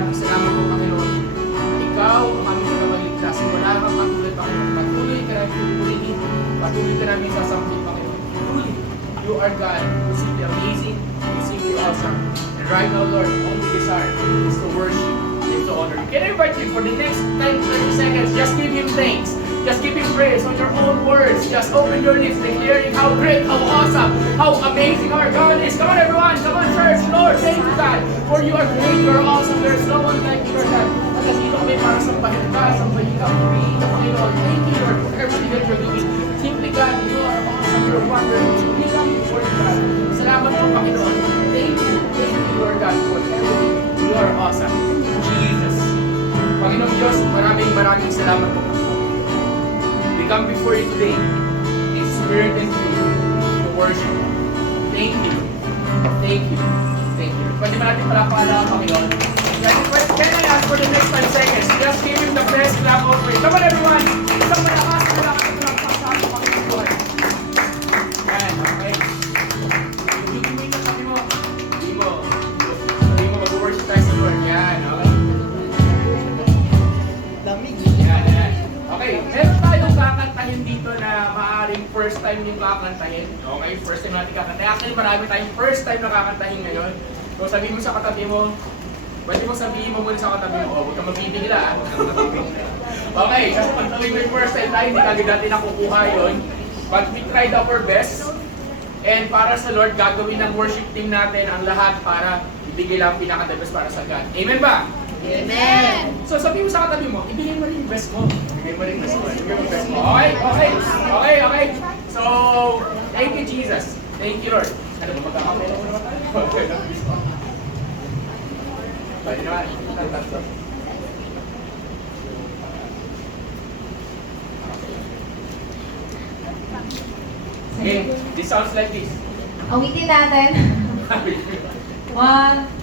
maraming salamat po, Panginoon. Ikaw ang aming nagamaligtas. Wala kang katulad, Panginoon. Patuloy ka namin pupurihin. Patuloy ka namin sasampihin, Panginoon. Truly, you are God who is simply amazing, who is simply awesome. And right now, Lord, only desire is to worship and to honor you. Can I invite you for the next 10-30 seconds, just give Him thanks. Just give Him praise on your own words. Just open your lips, declaring how great, how awesome, how amazing our God is. Come on, everyone. Come on, church. Lord, thank you, God. For you are great, you are awesome. There is no one like you, Lord God. Nagkasino kami para sambahin ka, sambahin ka, purihin ka, Panginoon. Thank you, Lord, for everything that you're doing. Simply, God, you are awesome. You're wonderful. We love you for you, God. Salamat po, Panginoon. Thank you, Lord God, for everything. You are awesome. Jesus. Panginoon Diyos, maraming salamat po. We come before you today in spirit and truth to worship. Thank you. Thank you. Thank you. Pwede ba natin palakpakan, Panginoon? Can I ask for the next 5 seconds? Just give Him the best clap of praise. Come on, everyone! Isang malakas na lang sa ating Panginoon. Yan, okay. Yung mo yung sabi mo. Sabi mo, mag-worship tayo sa Lord. Yan, okay. Lamig. Yan. Okay, meron tayong kakantahin dito na maaaring first time yung kakantahin. Okay, first time natin kakantahin. Actually, marami tayong first time na kakantahin ngayon. So, sabihin mo sa katabi mo, pwede mo sabihin mo muna sa katabi mo, huwag kang mabibigla, ha? Huwag kang mabibigla. Okay, kasi pag tuloy mo yung first time tayo, hindi kagad natin nakukuha yun. But we tried our best. And para sa Lord, gagawin ng worship team natin ang lahat para ibigay lang pinaka-the-best para sa God. Amen ba? Amen! So sabihin mo sa katabi mo, ibigay mo rin yung best mo. Ibigay mo rin yung best mo. Ibigay mo yung best mo. Okay. So, thank you, Jesus. Thank you, Lord. Ano ba, magkakamera mo naman tayo? Pwede naman. Okay, this sounds like this. Awitin natin. 1.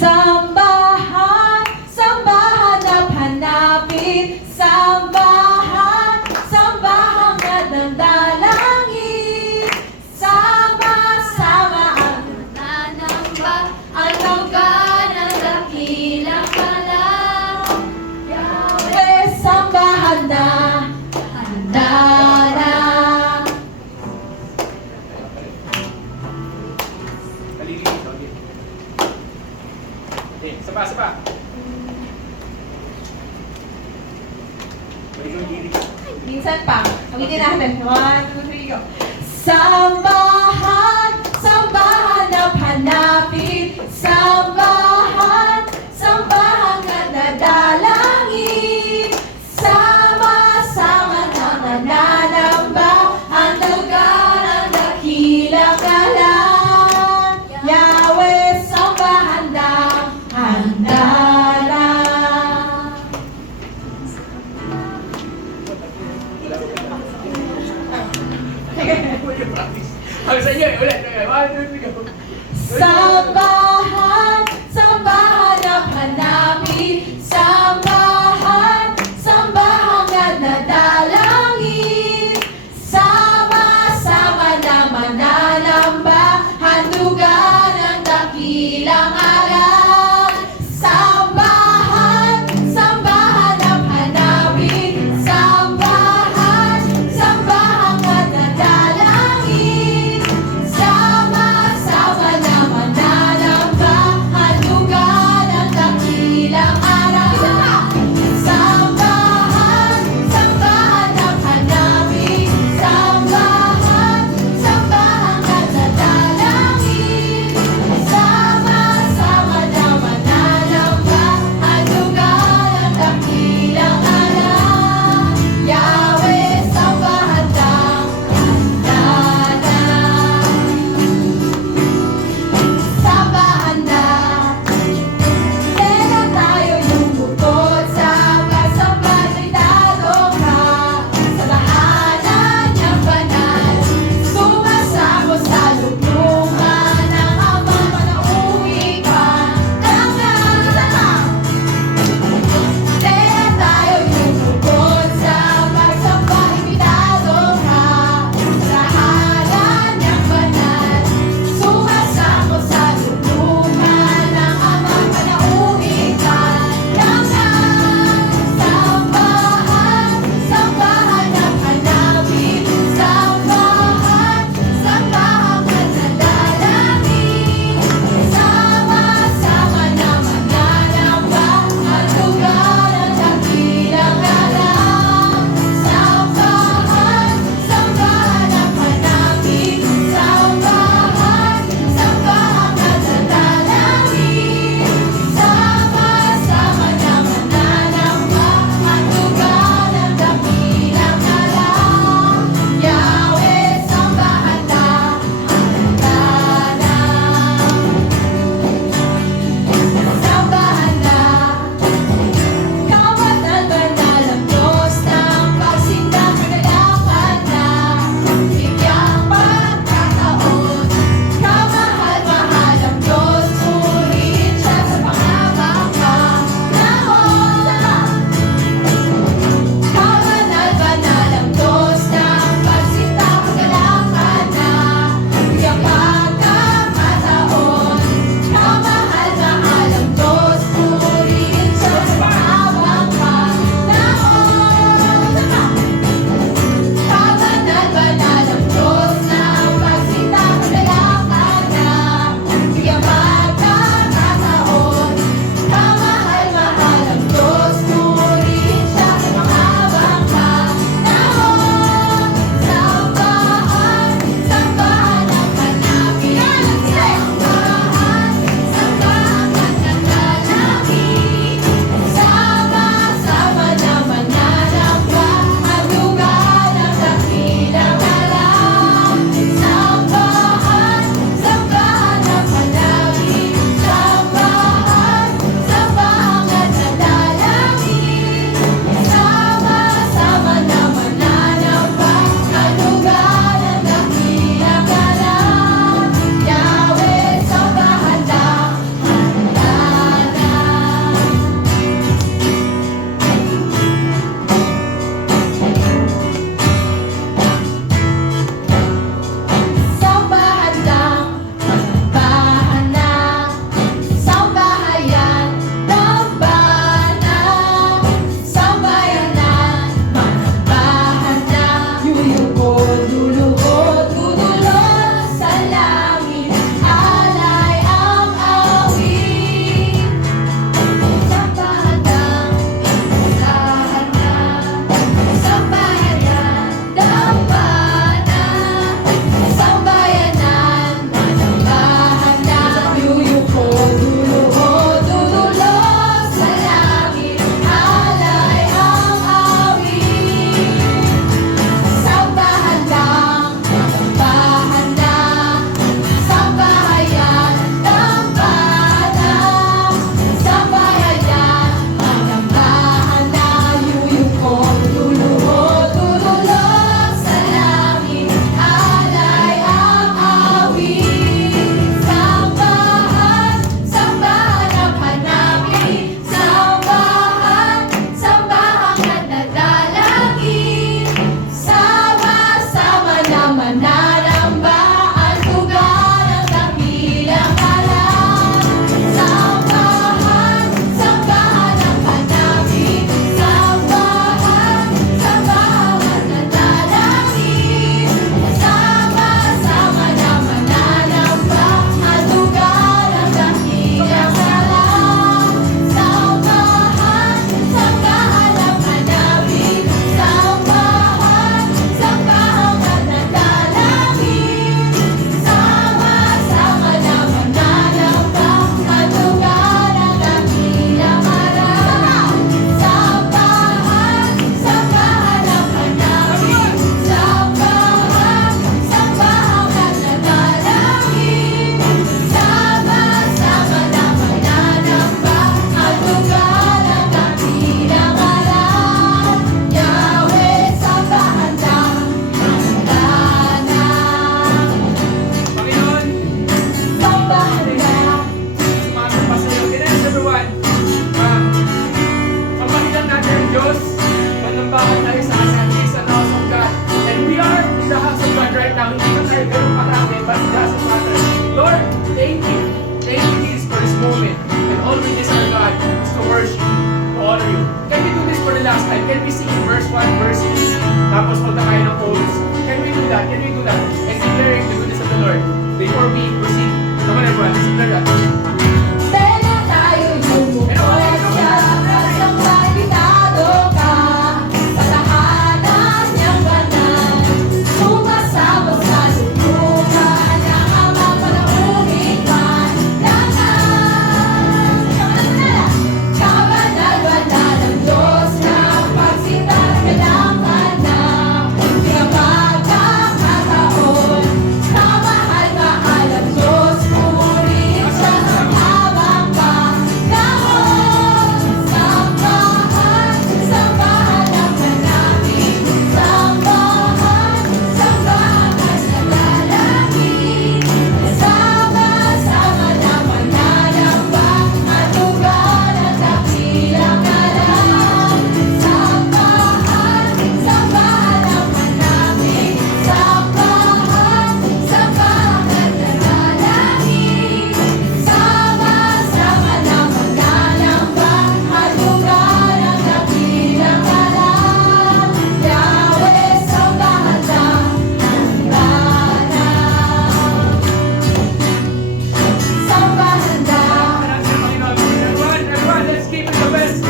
Sambahan, sambahan na hanapin, sambahan, sambahan na nandalangin, sama-sama ang nanamba, ang tangga ng dakilang kalang. Yahweh, sambahan na, handa na. Kalilinis, okay. Okay, sapa. Balik yung lirik. Minsan pa. Awitin natin. 1, 2, 3, go. Sambahan, sambahan na hanapin, sambahan, sambahan na nadalangin, sama-sama na nananamba, ang tangga ng dakilang kalan. Yahweh, sambahan na, handa na. Ang sa inyo, ulit. 1, 2, 3, go. Sambahan, and always desire God is to worship you, to honor you. Can we do this for the last time? Can we sing verse 1, verse 2, tapos punta tayo ng chorus? Can we do that? Can we do that? And declaring the goodness of the Lord before we proceed. Come on everyone, let's declare that. Tena tayo lumuhod sa kasang pagkitado ka sa tahanan niyang banal. Sumasama sa lubukan ng amang panauhin man. Kabanal-banal ang Diyos na pagsitan kailangan na pinapagkakataon. Kamahal-mahal ang Diyos, purihin siya sa habang panahon. Sambahan, sambahan ang nanamig. Sambahan, sambahan ang nalalangin. Sama-sama naman nanamba at lugar at dakilang alam. Sambahan, sambahan ang nanamig. Sambahan, sambahan ang nalalangin. Sama-sama naman nanamba at lugar at dakilang alam. Yahweh, sambahan ka ng banal. Sambahan ka. Everyone, let's keep it the best.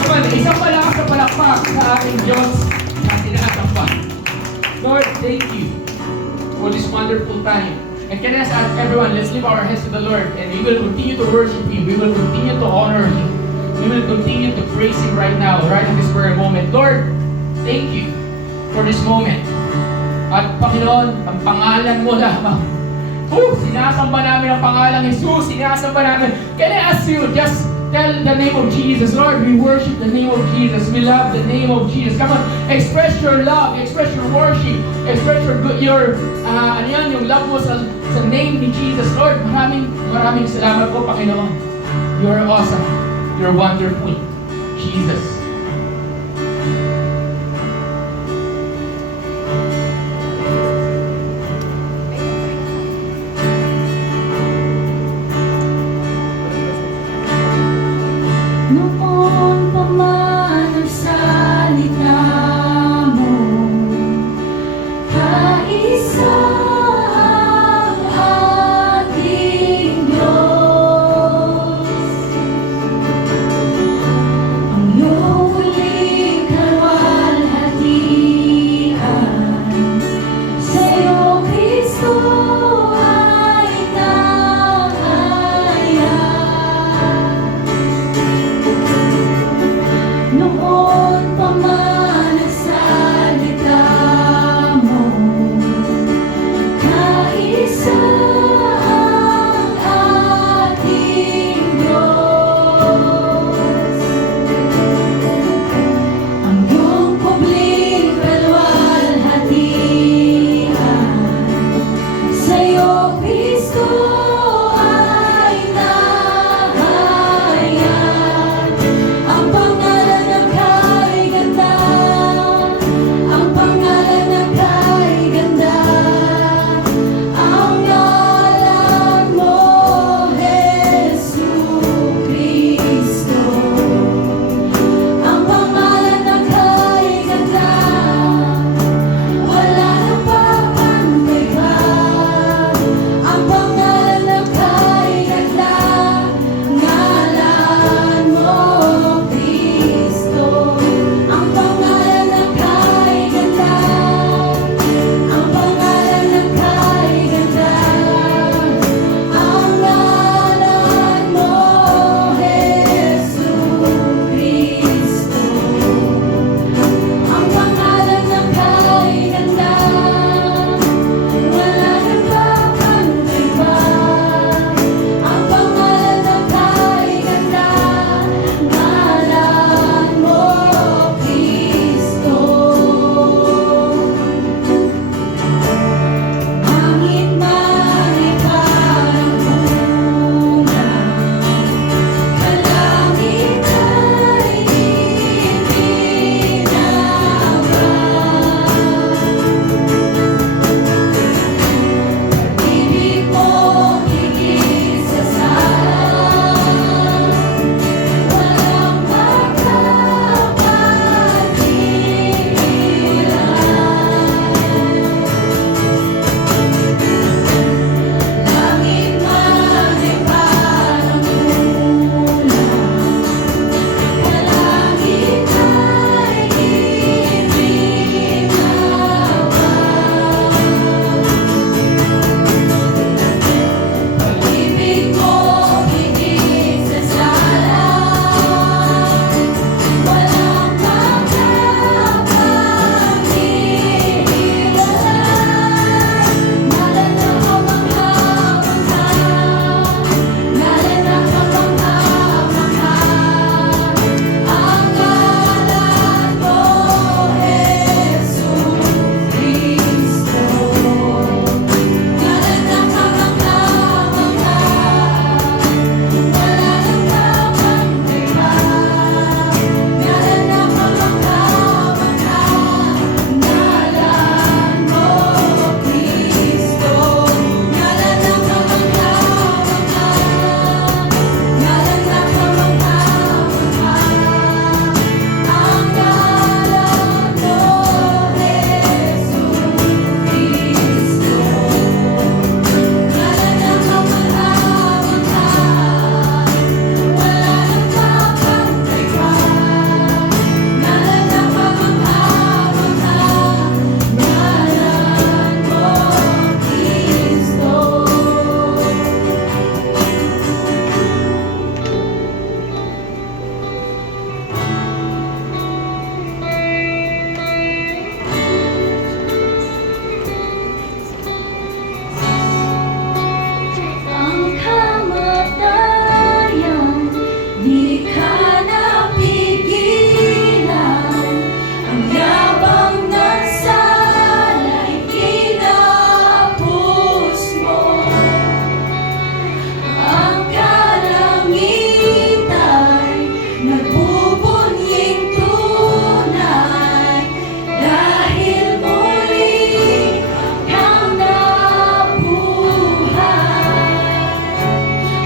Come on, isang malakas na palakpak sa ating Diyos na sinasamba. Lord, thank you for this wonderful time. And can I ask everyone, let's lift our hands to the Lord and we will continue to worship Him. We will continue to honor Him. We will continue to praise Him right now, right in this prayer moment. Lord, thank you for this moment. At Panginoon, ang pangalan mo lamang. Sinasamba namin ang pangalang Jesus. Sinasamba namin. Can I ask you, just tell the name of Jesus. Lord, we worship the name of Jesus. We love the name of Jesus. Come on, express your love, express your worship, express your yung love mo sa name ni Jesus. Lord, maraming salamat po, Panginoon. You're awesome. You're wonderful. Jesus. Noon pa man ang salita mo, kaisa ang ating Diyos. Ang iyong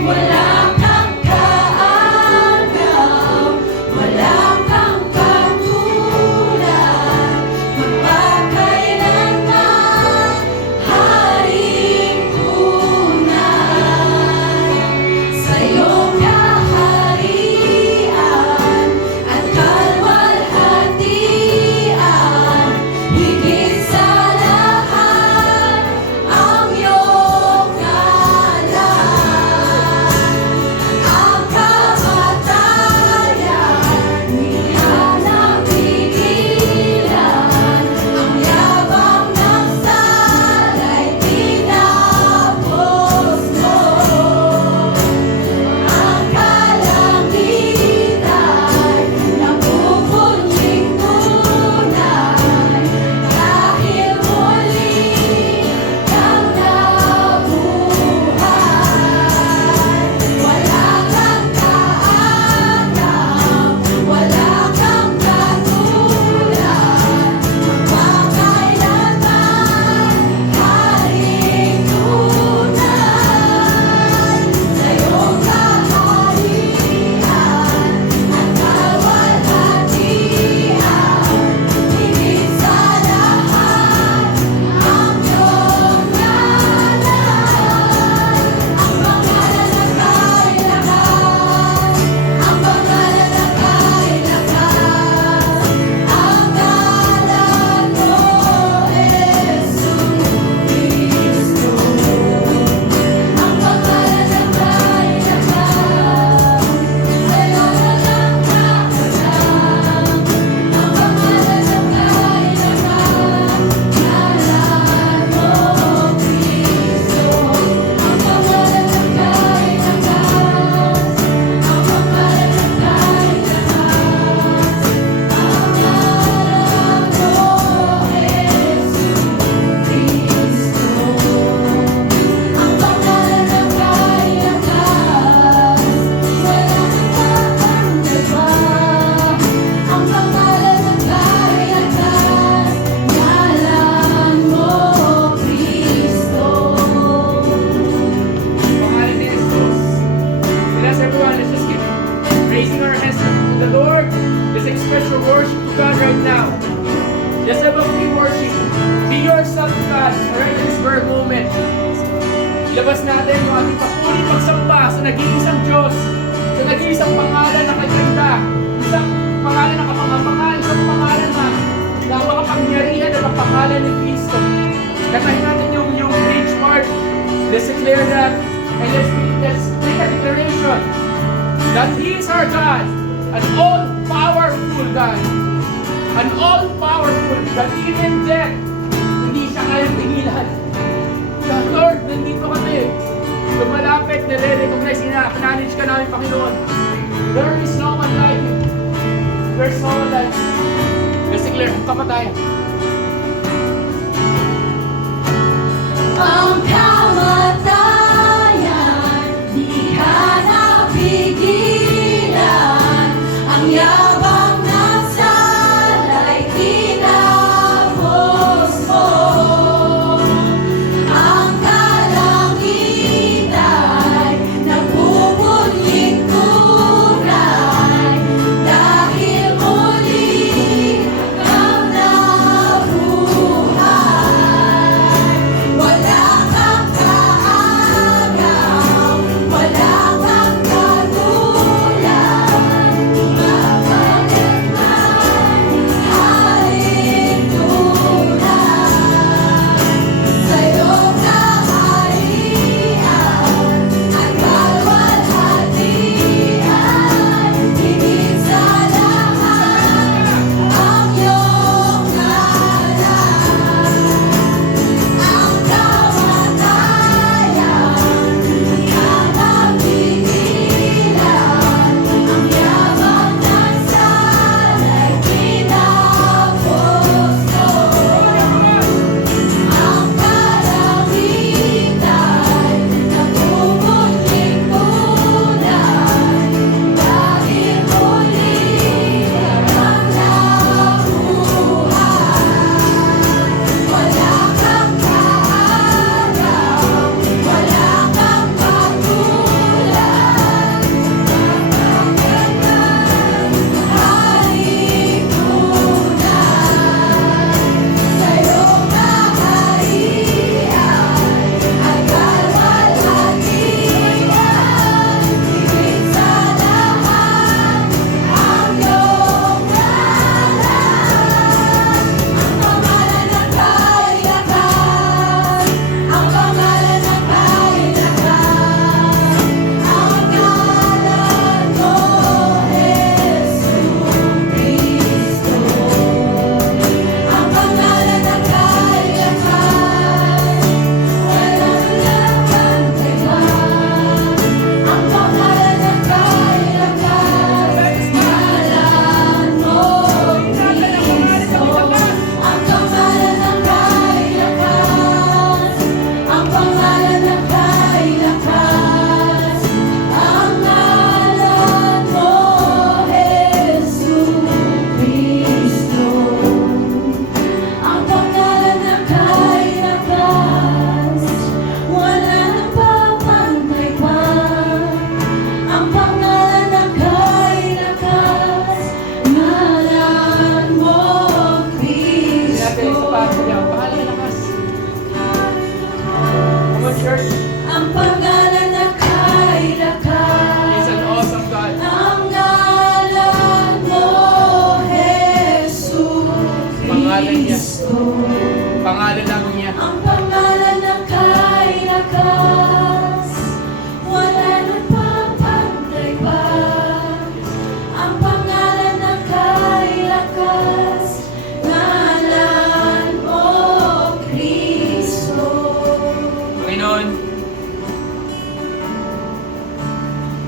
Wala kang kaagaw, wala kang katulad, magpakailanman, Haring tunay. Sa iyong kaharian at kalwalhatian, higit sa lahat ang iyong ngalan. Ang kamatayan, niya na pigilan, ang yabang ng sala'y tinapos mo. Ang kalangitan, napupunjing tunay, dahil muli kang nabuhay. Wala kang kaagaw, wala kang katulad, magpakailanman, Haring tunay. Sa iyong kaharian at kalwalhatian, higit sa lahat ang iyong ngalan. Ang pangalan na kay lakas, ang pangalan na kay lakas, ang ngalan mo, Jesucristo. Ang pangalan na kay lakas, wala nang kakalang. Ang pangalan na kay lakas, ngalan mo, Kristo. Ang pangalan na kay lakas, ang pangalan na kay lakas, ang ngalan mo, Jesucristo. Ang pangalan na kay lakas, walang kakaiba. Ang pangalan na kay lakas, ngalan mo, Kristo. Pangalan ni Jesus. Bless everyone. Let's just keep raising our hands to the Lord. Let's express your worship to God right now. Just have a free worship. Be yourself to God right in this very moment. Ilabas natin yung ating papulit pagsamba sa nag-iisang Diyos, sa nag-iisang pangalan na kaganda, isang pangalan na kapangapangalan, isang pangalan na napakapangyarihan na pangalan ni Kristo. Kantahin natin yung bridge part. Let's declare that, and let's make a declaration that He is our God, an all-powerful God, an all-powerful, that even death, hindi siya kayang tingilan. The Lord, nandito kami. Lumalapit, nire-recognize, ina-acknowledge ka namin, Panginoon. There is no one like you. There is no one like you. Let's declare ang kamatayan. Ang kamatayan, di ka napigilan, ang yabang ng sala'y tinapos mo. Ang kalangitan, nagpupunjing tunay, dahil muli kang nabuhay. Wala kang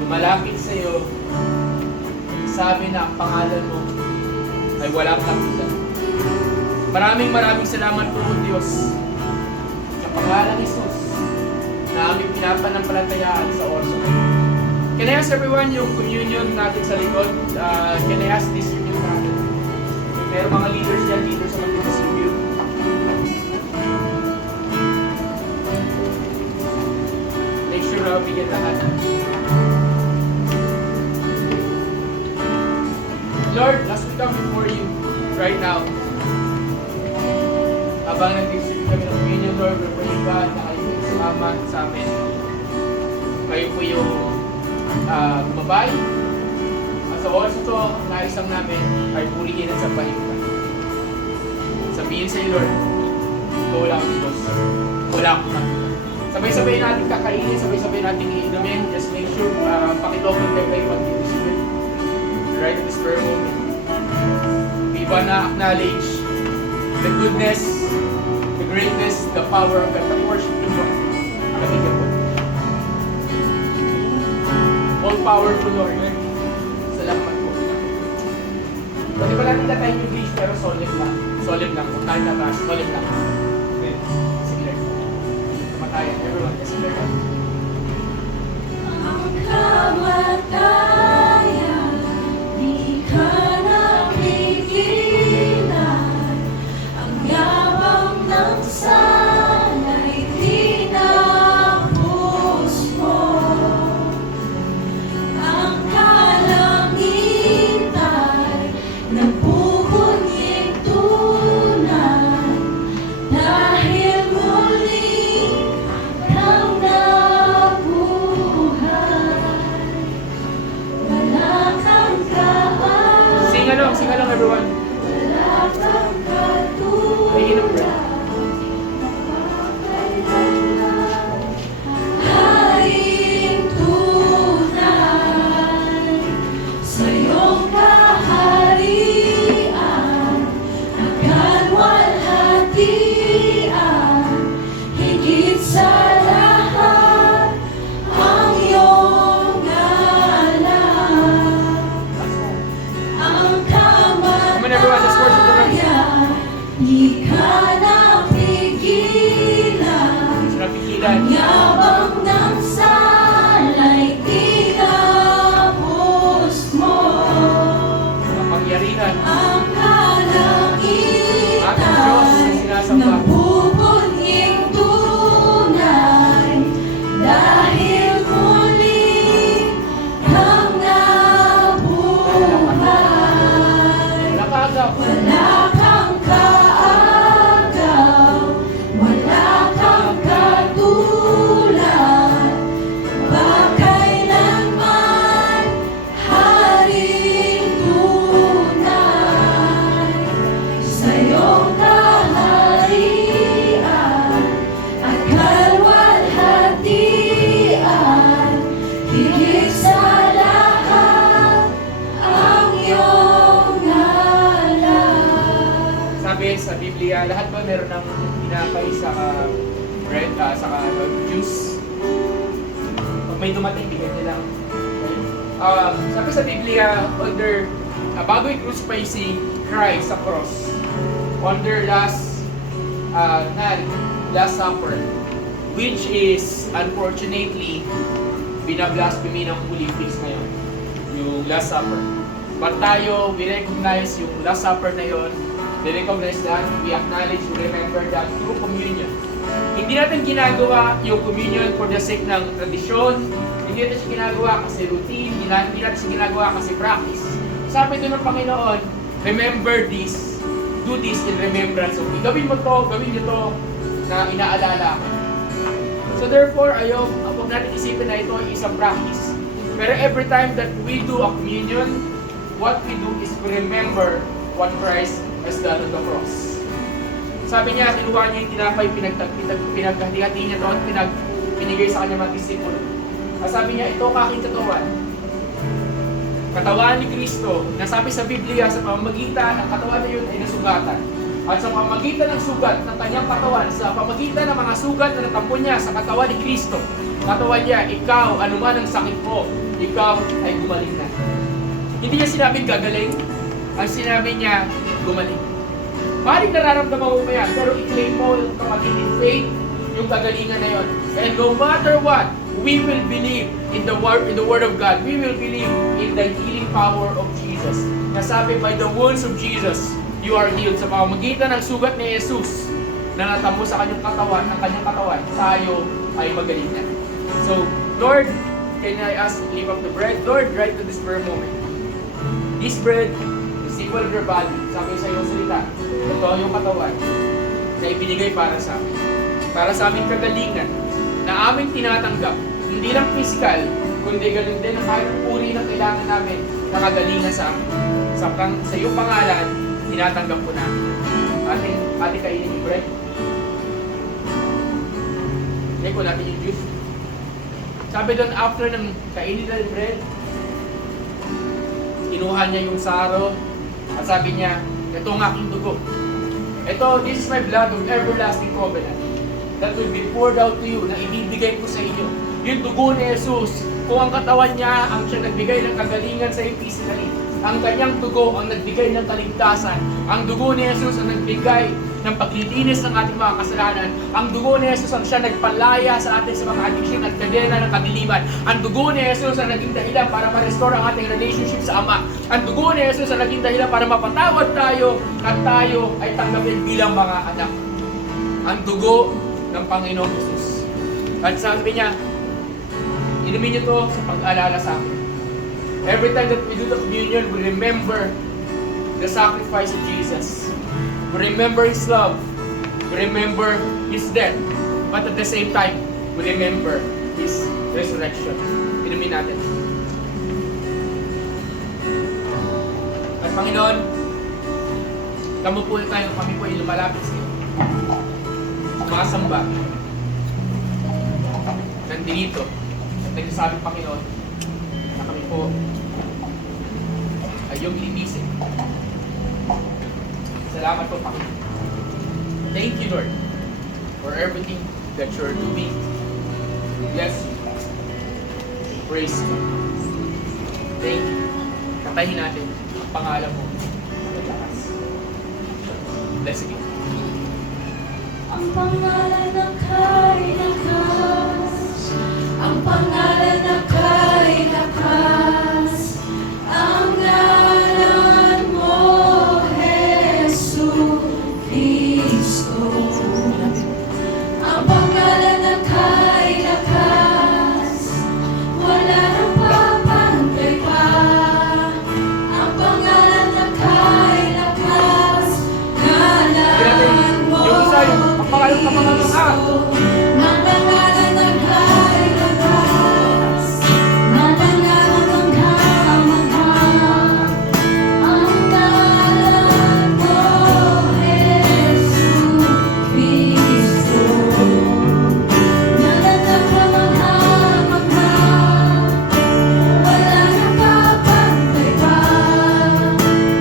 lumalapit sa iyo, sabi na ang pangalan mo ay walang kapitan. Maraming salamat po, Diyos, sa pangalan ni Jesus na aming pinapanampalatayaan sa oras na ito. Can I ask everyone yung communion natin sa likod? Can I ask distribute natin? Pero mga leaders dyan, leaders sa mag-distribute. Make sure na bigyan lahat. Lord, as we come before you right now, habang nag-distribute kami ng communion, Lord, we're praying God na kayo sumama sa amin. Kayo po yung mabay. At sa oras ito, naisang namin ay purihin at sabahin ka. Sabihin sa iyo, Lord, ikaw lang ang Diyos. Wala akong nakita. Sabay-sabay natin kakainin, sabay-sabay natin iinumin. Just make sure, pakitokin kayo kayo pag-distribute. Right at this very moment. We wanna acknowledge the goodness, the greatness, the power of God. Worship Him po. Kami ka po. All powerful Lord. Salamat po. Pwede ba natin tatayin yung fish pero solid lang. Solid lang. Kung tayo nataas, solid lang. Okay. Sige Lord. Kamatayan. Everyone, kasi Lord. Ang kamatayan, di ka napigilan. Ang yabang ng sana'y tinapos mo. Ang kalangitay, nagpupunying tunay. Dahil muling kang nabuhay. Wala kang kaaway. Sing along everyone. Wala kang Begin of prayer. katulad. Haring tunay sa iyong kaharian, kaganwalhatian, higit sa lahat ang iyong ngalan. Ang Come on, everyone, let's worship the Lord. kamatayan, di ka napigilan. Sa napigilan. Ang yabang ng sala'y tinapos mo. Kapangyarihan. Ang Ating Diyos na kalangitan, sinasamba. napupunying tunay. Dahil muling kang nabuhay. Nakagaw. Wala kang kaagaw, wala kang katulad, bakailanman haring tunay. Sa iyong kaharian at kalwalhatian, higit sa lahat ang iyong ngalan. Sabi sa Biblia, lahat ba meron ng tinapay sa bread, sa juice? Pag may dumating, bigyan nila. Okay? Sabi sa Biblia, bago i-crucify si Christ sa cross, on their last supper, which is unfortunately binablasphemy ng Holy Feast ngayon, yung last supper. But tayo, we recognize yung last supper na yon. We recognize that, we acknowledge, we remember that through communion. Hindi natin ginagawa yung communion for the sake ng tradisyon, hindi natin siya ginagawa kasi routine, hindi natin siya ginagawa kasi practice. Sabi ito ng Panginoon, remember this, do this in remembrance of me. Gawin mo to, gawin nyo to na inaalala ko. So therefore, huwag natin isipin na ito ay isang practice. Pero every time that we do a communion, what we do is we remember what Christ has done on the cross. Sabi niya, kinuha niya yung tinapay, pinaghati niya ito at pinigay sa kanya mga disipulo. At sabi niya, ito aking katawan. Katawan ni Kristo, nasabi sa Biblia, sa pamamagitan ng katawan na yun ay nasugatan. At sa pamamagitan ng sugat ng kanyang katawan, sa pamamagitan ng mga sugat na natampo niya sa katawan ni Kristo, katawan niya, ikaw, anuman ang sakit mo, ikaw ay gumaling na. Hindi niya sinabing gagaling, ang sinabi niya, gumaling. Maring nararamdaman mo yan, pero i-claim mo yung kapatid in faith, yung kagalingan na yon. And no matter what, we will believe in the word of God. We will believe in the healing power of Jesus. Nasabi, by the wounds of Jesus, you are healed. Sa pamamagitan ng sugat ni Jesus na natamo sa kanyang katawan, tayo ay magaling na. So, Lord, can I ask, lift up the bread? Lord, right to this prayer moment. This bread, the symbol of your body, sabi sa iyong salita, ito yung katawan na ibinigay para sa amin. Para sa aming kagalingan na aming tinatanggap, hindi lang physical, kundi ganun din ang kahit uri ng kailangan namin na kagalingan sa amin. Sa iyong pangalan, tinatanggap po namin. Ating kainin yung bread. Take ko natin yung juice. Sabi doon, after ng kainin ng bread, kinuha niya yung saro at sabi niya, ito ang aking dugo. Ito, this is my blood of everlasting covenant that will be poured out to you, na ibibigay ko sa inyo. Yung dugo ni Jesus, kung ang katawan niya ang siya nagbigay ng kagalingan sa iyo physically, ang kanyang dugo ang nagbigay ng kaligtasan. Ang dugo ni Jesus ang nagbigay ng paglilinis ng ating mga kasalanan. Ang dugo ni Jesus ang siya nagpalaya sa atin sa mga addiction at kadena ng kadiliman. Ang dugo ni Jesus ang naging dahilan para ma-restore ang ating relationship sa Ama. Ang dugo ni Jesus ang naging dahilan para mapatawad tayo at tayo ay tanggapin bilang mga anak. Ang dugo ng Panginoong Jesus. At sabi niya, inumin niyo to sa pag-alala sa akin. Every time that we do the communion, we remember the sacrifice of Jesus. We remember His love. We remember His death. But at the same time, we remember His resurrection. Inumin natin. At Panginoon, kami po ay lumalapit sa iyo. Sumasamba. Nandito. At nagsasabi, Panginoon, na kami po ay iyong linisin. Salamat po, Panginoon. Thank you, Lord, for everything that you're doing. Bless you. Praise you. Thank you. Katahin natin ang pangalan mo. Malakas. Bless you. Ang pangalan ng kay lakas, ang pangalan ng kay lakas, ang ngalan mo, Jesus Cristo. Ang pangalan ng kay lakas, wala nang papantay pa. Ang pangalan ng kay lakas, ngalan mo, Yung isa, ang pangalan ng mga mga. ang pangalan ng kay lakas, ngalan ng kamangha. Ang ngalan mo, Jesus Cristo. Ngalan ng kamangha-mangha, wala nang kapantay pa.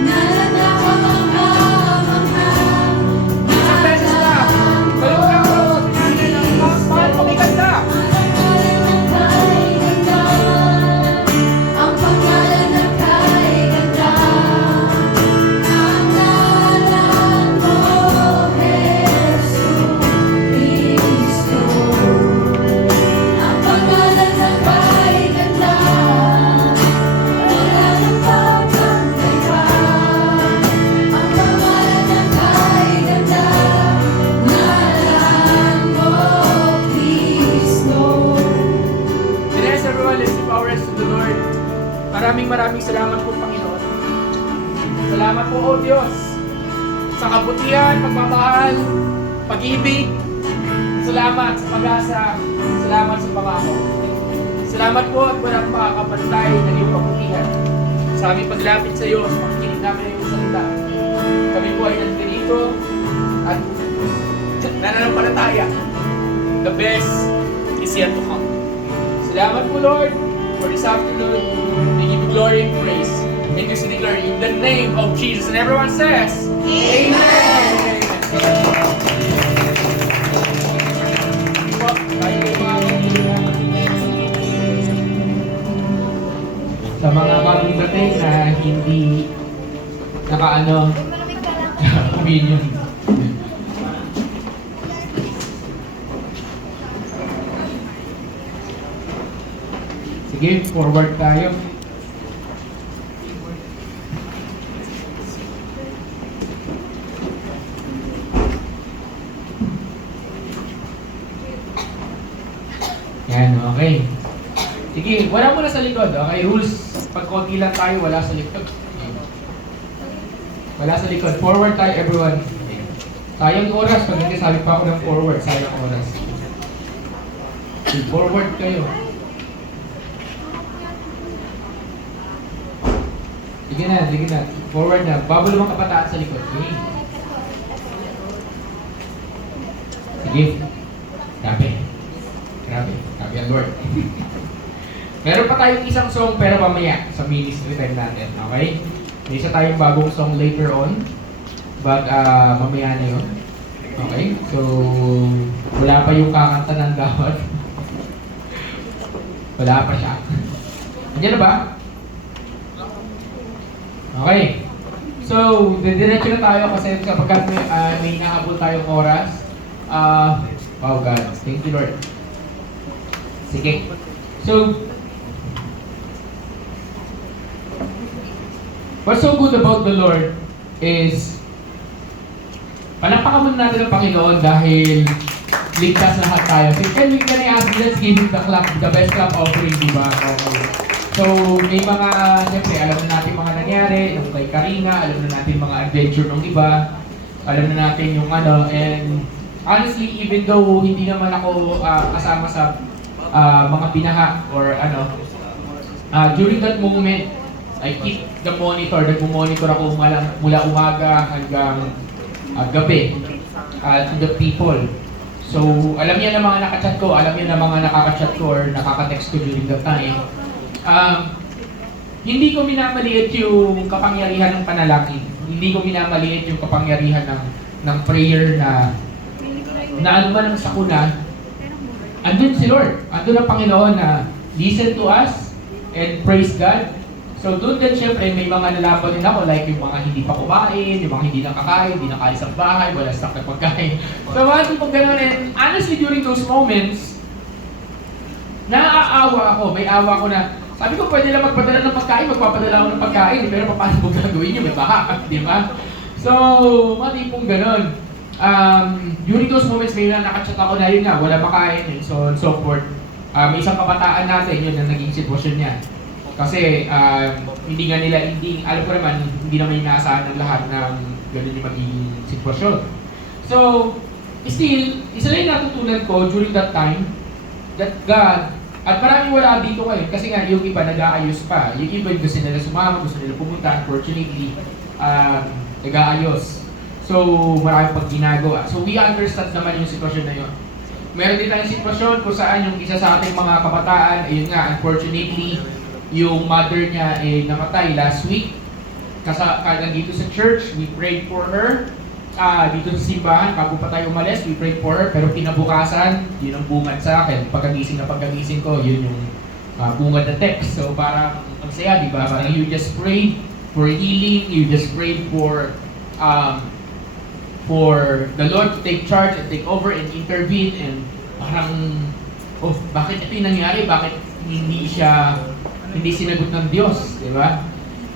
Ngalan ng kamangha-mangha, Isang beses na. Kayo ka ako. Mahal mo kay ganda. ang pangalan ng kay ganda, ang ngalan mo, Jesus Cristo. Ang pangalan ng kay ganda, wala nang papantay pa. Ang pangalan ng kay ganda, ngalan mo, Cristo. Bless everyone, let's give our rest to the Lord. Maraming salamat po, Panginoon. Salamat po, O Diyos, sa kabutihan, pagmamahal, pag-ibig. Salamat sa pag-asa. Salamat sa pangako. Salamat po at walang makakapantay ng iyong kabutihan. Sa aming paglapit sa iyo, sa pakikinig namin ng iyong salita. Kami po ay nandito at nananampalataya. The best is yet to come. Salamat po, Lord, for this afternoon. We give you glory and praise. And you declare in the name of Jesus. And everyone says, Amen! Po, tayo po mga sa mga bagong dating na hindi nakaano communion. Sige, forward tayo. Yan, okay. Sige, wala muna sa likod, okay? Rules, pag konti lang tayo, wala sa likod. Wala sa likod. Forward tayo, everyone. Sayang oras, pag hindi sabi pa ako ng forward, sayang oras. Forward kayo. Sige na, sige na. Forward na. Bago lumang kabataan sa likod. Okay? Sige. Grabe. Grabe. Grabe ang Lord. Meron pa tayong isang song pero mamaya sa ministry time natin. Okay? May isa tayong bagong song later on. But mamaya na yun. Okay? So, wala pa yung kakanta ng gawad. Wala pa siya. Andiyan na ba? Okay. So, didiretso na tayo kasi kapag may nahabol tayong oras. Wow God. Thank you Lord. Sige. So, what's so good about the Lord is palakpakan muna natin ang Panginoon dahil ligtas lahat tayo. So, can I ask, let's give him the best clap offering, di ba? Okay. So, may mga, siyempre, alam na natin mga nangyari, yung kay Karina, alam na natin mga adventure ng iba, alam na natin yung ano, and honestly, even though hindi naman ako kasama sa mga pinaha or ano, during that moment, I keep the monitor, nagmo-monitor ako mula umaga hanggang gabi to the people. So, alam niya na mga nakachat ko, alam niya na mga nakakachat ko or nakaka-text ko during that time. Hindi ko minamaliit yung kapangyarihan ng panalangin. Hindi ko minamaliit yung kapangyarihan ng prayer na ano man ang sakuna. Andun si Lord. Andun ang Panginoon na listen to us and praise God. So doon din syempre may mga nalaban din ako like yung mga hindi pa kumain, yung mga hindi nakakain, hindi nakalis ang bahay, wala stock na pagkain. So mga tipong gano'n, and honestly during those moments, naaawa ako, may awa ko na, sabi ko pwede lang magpadala ng pagkain, magpapadala ako ng pagkain, pero paano mo gagawin nyo, may baha, di ba? So, mga tipong gano'n. During those moments, may nakachat ako na yun nga, wala makain, and so on and so forth. May isang kabataan natin, yun ang naging sitwasyon niya. Kasi hindi nga nila, alam ko naman, hindi naman inaasahan ng lahat ng gano'n yung magiging sitwasyon. So, still, isa lang yung natutunan ko during that time, that God, at maraming wala dito ngayon, kasi nga yung iba nag-aayos pa. Yung iba gusto nila sumama, gusto nila pumunta, unfortunately, nag-aayos. So, marami pag ginagawa. So, we understand naman yung sitwasyon na yun. Meron din tayong sitwasyon kung saan yung isa sa ating mga kabataan, ayun nga, unfortunately, yung mother niya namatay last week. Nandito sa church, we prayed for her. Dito sa simbahan, bago pa tayo umalis, we prayed for her. Pero kinabukasan, yun ang bungad sa akin. Pagkagising ko, yun yung bungad na text. So parang, ang saya, di ba? Parang you just prayed for healing, you just prayed for the Lord to take charge and take over and intervene. And parang, oh, bakit ito yung nangyari? Bakit hindi sinagot ng Diyos, di ba?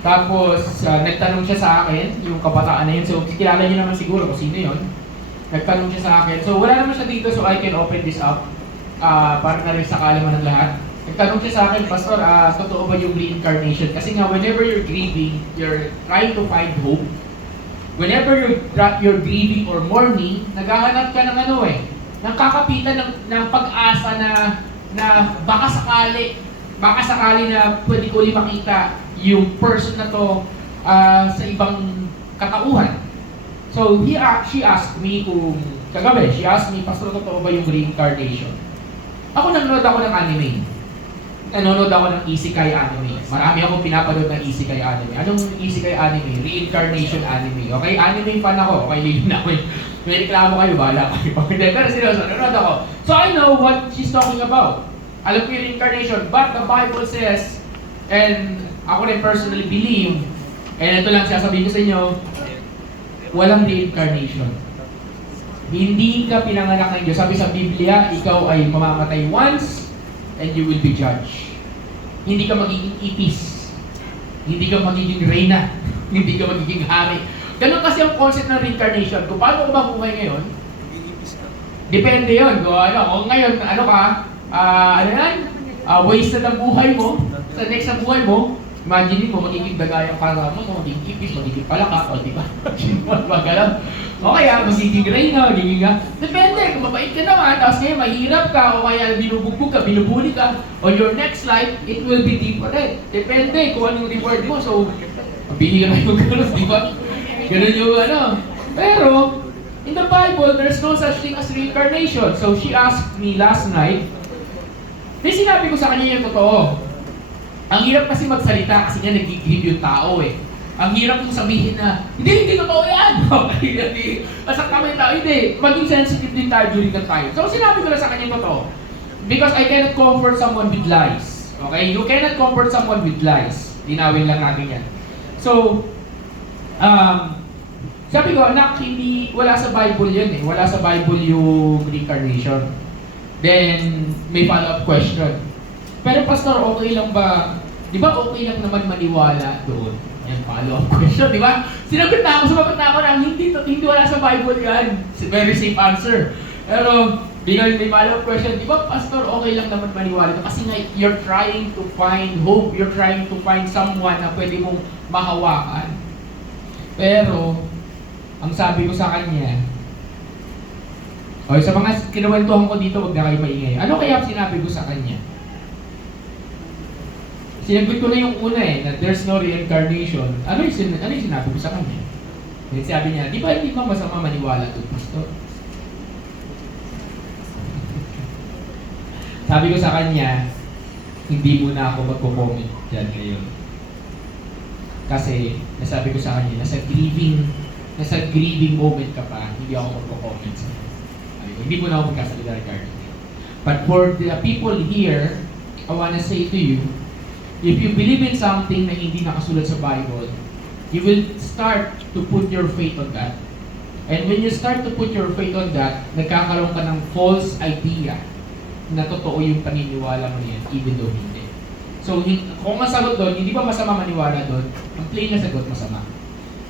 Tapos, nagtanong siya sa akin, yung kabataan na yun. So, kilala niyo naman siguro kung sino yun. Nagtanong siya sa akin. So, wala naman siya dito, so I can open this up. Para na rin sa kaalaman ng lahat. Nagtanong siya sa akin, Pastor, totoo ba yung reincarnation? Kasi nga, whenever you're grieving, you're trying to find hope. Whenever you're grieving or mourning, naghahanap ka ng ng kakapitan ng pag-asa na baka sakali na pwede ko ulit makita yung person na to sa ibang katauhan. So, she asked me kagabi, she asked me, Pastor, totoo ba yung reincarnation? Ako nanonood ako ng anime. Nanonood ako ng isekai anime. Marami akong pinapanood ng isekai anime. Anong isekai anime? Reincarnation anime. Okay? Anime fan ako. Okay, lilin na ako. May reklamo kayo, bahala kayo. Pero seryoso, nanonood ako. So, I know what she's talking about. Alam ko yung reincarnation, but the Bible says And ako rin personally believe, and ito lang sasabihin ko sa inyo, walang reincarnation. Hindi ka pinanganak ng Diyos. Sabi sa Biblia, ikaw ay mamamatay once and you will be judged. Hindi ka magiging ipis. Hindi ka magiging reyna. Hindi ka magiging hari. Ganun kasi ang concept ng reincarnation. Kung paano ka mabuhay ngayon, depende yun. Kung ngayon, ano ka, wasted ang buhay mo, sa next na buhay mo, imagine mo, magiging dagayang karama mo, magiging ipis, magiging palaka, o di ba? Magalaw. O kaya, magiging reyna, magiging depende, kung mabait ka naman, tapos ngayon mahirap ka, o kaya binubugbog ka, binubuli ka, on your next life, it will be different. Depende kung anong reward mo. So, mabihira yung gano'n, di ba? Ganun yung Pero, in the Bible, there's no such thing as reincarnation. So, she asked me last night, sinabi ko sa kanya yung totoo. Ang hirap kasi magsalita kasi niya nag-grieve yung tao eh. Ang hirap kong sabihin na, hindi totoo yan! Hindi, masakta mo yung tao. Hindi, maging sensitive din tayo during that time. So sinabi ko na sa kanya yung totoo. Because I cannot comfort someone with lies. Okay? You cannot comfort someone with lies. Linawin lang natin yan. So, sabi ko, anak, wala sa Bible yan eh. Wala sa Bible yung reincarnation. Then, may follow-up question. Pero pastor, okay lang ba? Di ba okay lang naman maniwala doon? Yan, follow-up question, di ba? Sumagot na ako na hindi wala sa Bible yan. Very safe answer. Pero, because may follow-up question, di ba pastor, okay lang naman maniwala doon? Kasi nga, you're trying to find hope. You're trying to find someone na pwede mong mahawakan. Pero, ang sabi ko sa kanya, sa mga kinuwentuhan ko dito, huwag na kayo maingay. Ano kaya sinabi ko sa kanya? Sinagot ko na yung una na there's no reincarnation. Ano yung sinabi ko sa kanya? Sabi niya, di ba masama maniwala doon, pastor? Sabi ko sa kanya, hindi muna ako magko-comment dyan ngayon. Kasi, nasabi ko sa kanya, nasa grieving moment ka pa, hindi ako magko-comment sa kanya. Hindi mo na ako magkasalita regarding it. But for the people here, I wanna say to you, if you believe in something na hindi nakasulat sa Bible, you will start to put your faith on that. And when you start to put your faith on that, nagkakaroon ka ng false idea na totoo yung paniniwala mo yan, even though hindi. So, kung masagot doon, hindi ba masama maniwala doon? Ang plain na sagot, masama.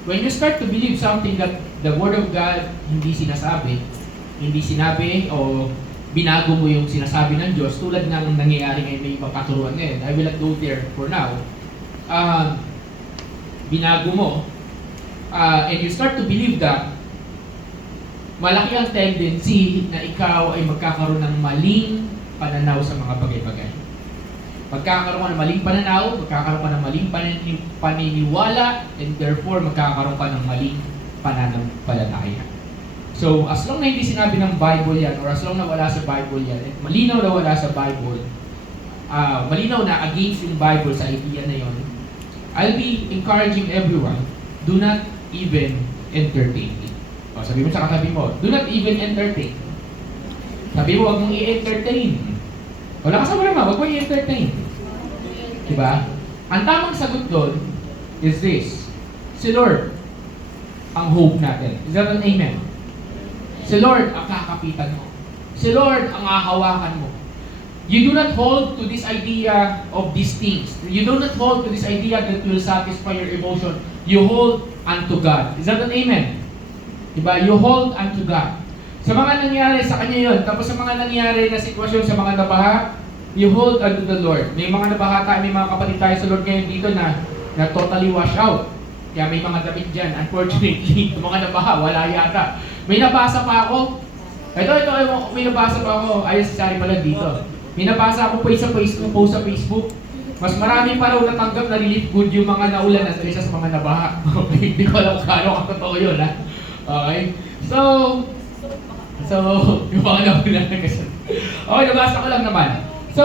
When you start to believe something that the Word of God hindi sinasabi o binago mo yung sinasabi ng Diyos, tulad ng nangyayari ngayon, may ibang paturuan ngayon. I will not go there for now. Binago mo, and you start to believe that, malaki ang tendency na ikaw ay magkakaroon ng maling pananaw sa mga bagay-bagay. Magkakaroon ka ng maling pananaw, magkakaroon ka ng maling paniniwala, and therefore magkakaroon ka ng maling pananampalataya. So, as long na hindi sinabi ng Bible yan, or as long na wala sa Bible yan, at malinaw na wala sa Bible, malinaw na against yung Bible sa idea na yon, I'll be encouraging everyone, do not even entertain it. O, sabi mo sa katabi mo, do not even entertain. Sabi mo, huwag mong i-entertain. Wala ka sa wala, huwag mong i-entertain. Diba? Ang tamang sagot doon is this: si Lord ang hope natin. Is that an amen? Si Lord ang kakapitan mo. Si Lord ang hahawakan mo. You do not hold to this idea of these things. You do not hold to this idea that will satisfy your emotion. You hold unto God. Is that an amen? Diba? You hold unto God. Sa mga nangyari sa kanya yun, tapos sa mga nangyari na sitwasyon sa mga nabaha, you hold unto the Lord. May mga nabaha tayo, may mga kapatid tayo sa Lord ngayon dito na totally wash out. Kaya may mga damit dyan. Unfortunately, yung mga nabaha, wala yata. May nabasa pa ako. May nabasa pa ako. Ayun si Sari pala dito. May nabasa ako post sa Facebook. Mas marami pa raw natanggap na relief good yung mga naulan na isa sa mga nabaha. Okay, hindi ko alam kung kano katotoo yun, ha? Okay? So, yung mga naulan na kasi. Okay, nabasa ko lang naman. So,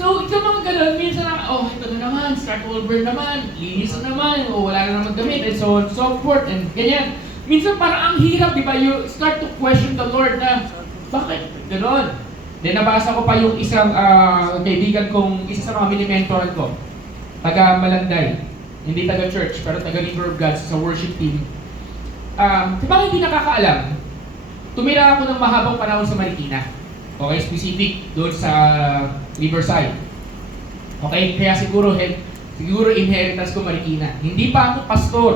yung mga ganun, minsan na, ito na naman, start over naman, linis na naman, wala na naman gamit, and so on, so forth, and ganyan. Minsan parang ang hirap, di ba? You start to question the Lord na, bakit? Ganon. Then nabasa ko pa yung isang kaibigan kong, isa sa mga mini-mentoran ko, taga Malanday, hindi taga church, pero taga River of God sa worship team. Kung bakit hindi nakakaalam, tumira ako ng mahabang panahon sa Marikina. Okay, specific doon sa Riverside. Okay, kaya siguro inheritance ko Marikina. Hindi pa ako pastor.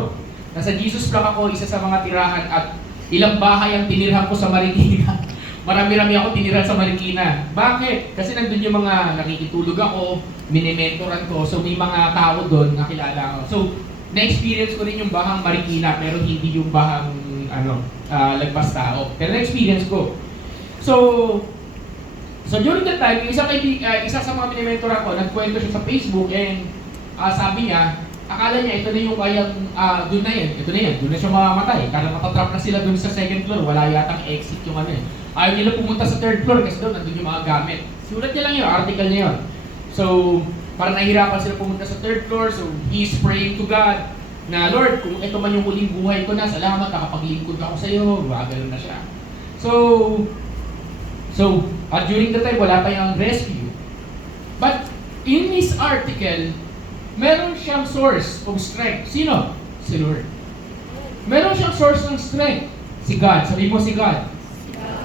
Nasa Jesus Block ako, isa sa mga tirahan at ilang bahay ang tinirhan ko sa Marikina. Marami-rami ako tinirhan sa Marikina. Bakit? Kasi nandun yung mga nakikitulog ako, minimentoran ko, so may mga tao doon na kilala ko. So, na-experience ko rin yung bahang Marikina, pero hindi yung bahang lagpas tao. Pero na-experience ko. So during that time, isa sa mga minimentoran ko, nagkwento siya sa Facebook and sabi niya, akala niya ito na yung kayang, doon na siya mamamatay. Kaya matatrap na sila doon sa second floor, wala yatang exit yung ano eh. Ayaw nila pumunta sa third floor kasi doon nandun yung mga gamit. Sulat niya lang yun, article niya yun. So, parang nahihirapan sila pumunta sa third floor, so he's praying to God na, Lord, kung ito man yung huling buhay ko na, salamat, nakapaglingkod ako sa iyo, gagano'n na siya. So, during the time, wala pa yung rescue. But, in this article, meron siyang source of strength. Sino? Si Lord. Meron siyang source ng strength. Si God. Sabi mo si God.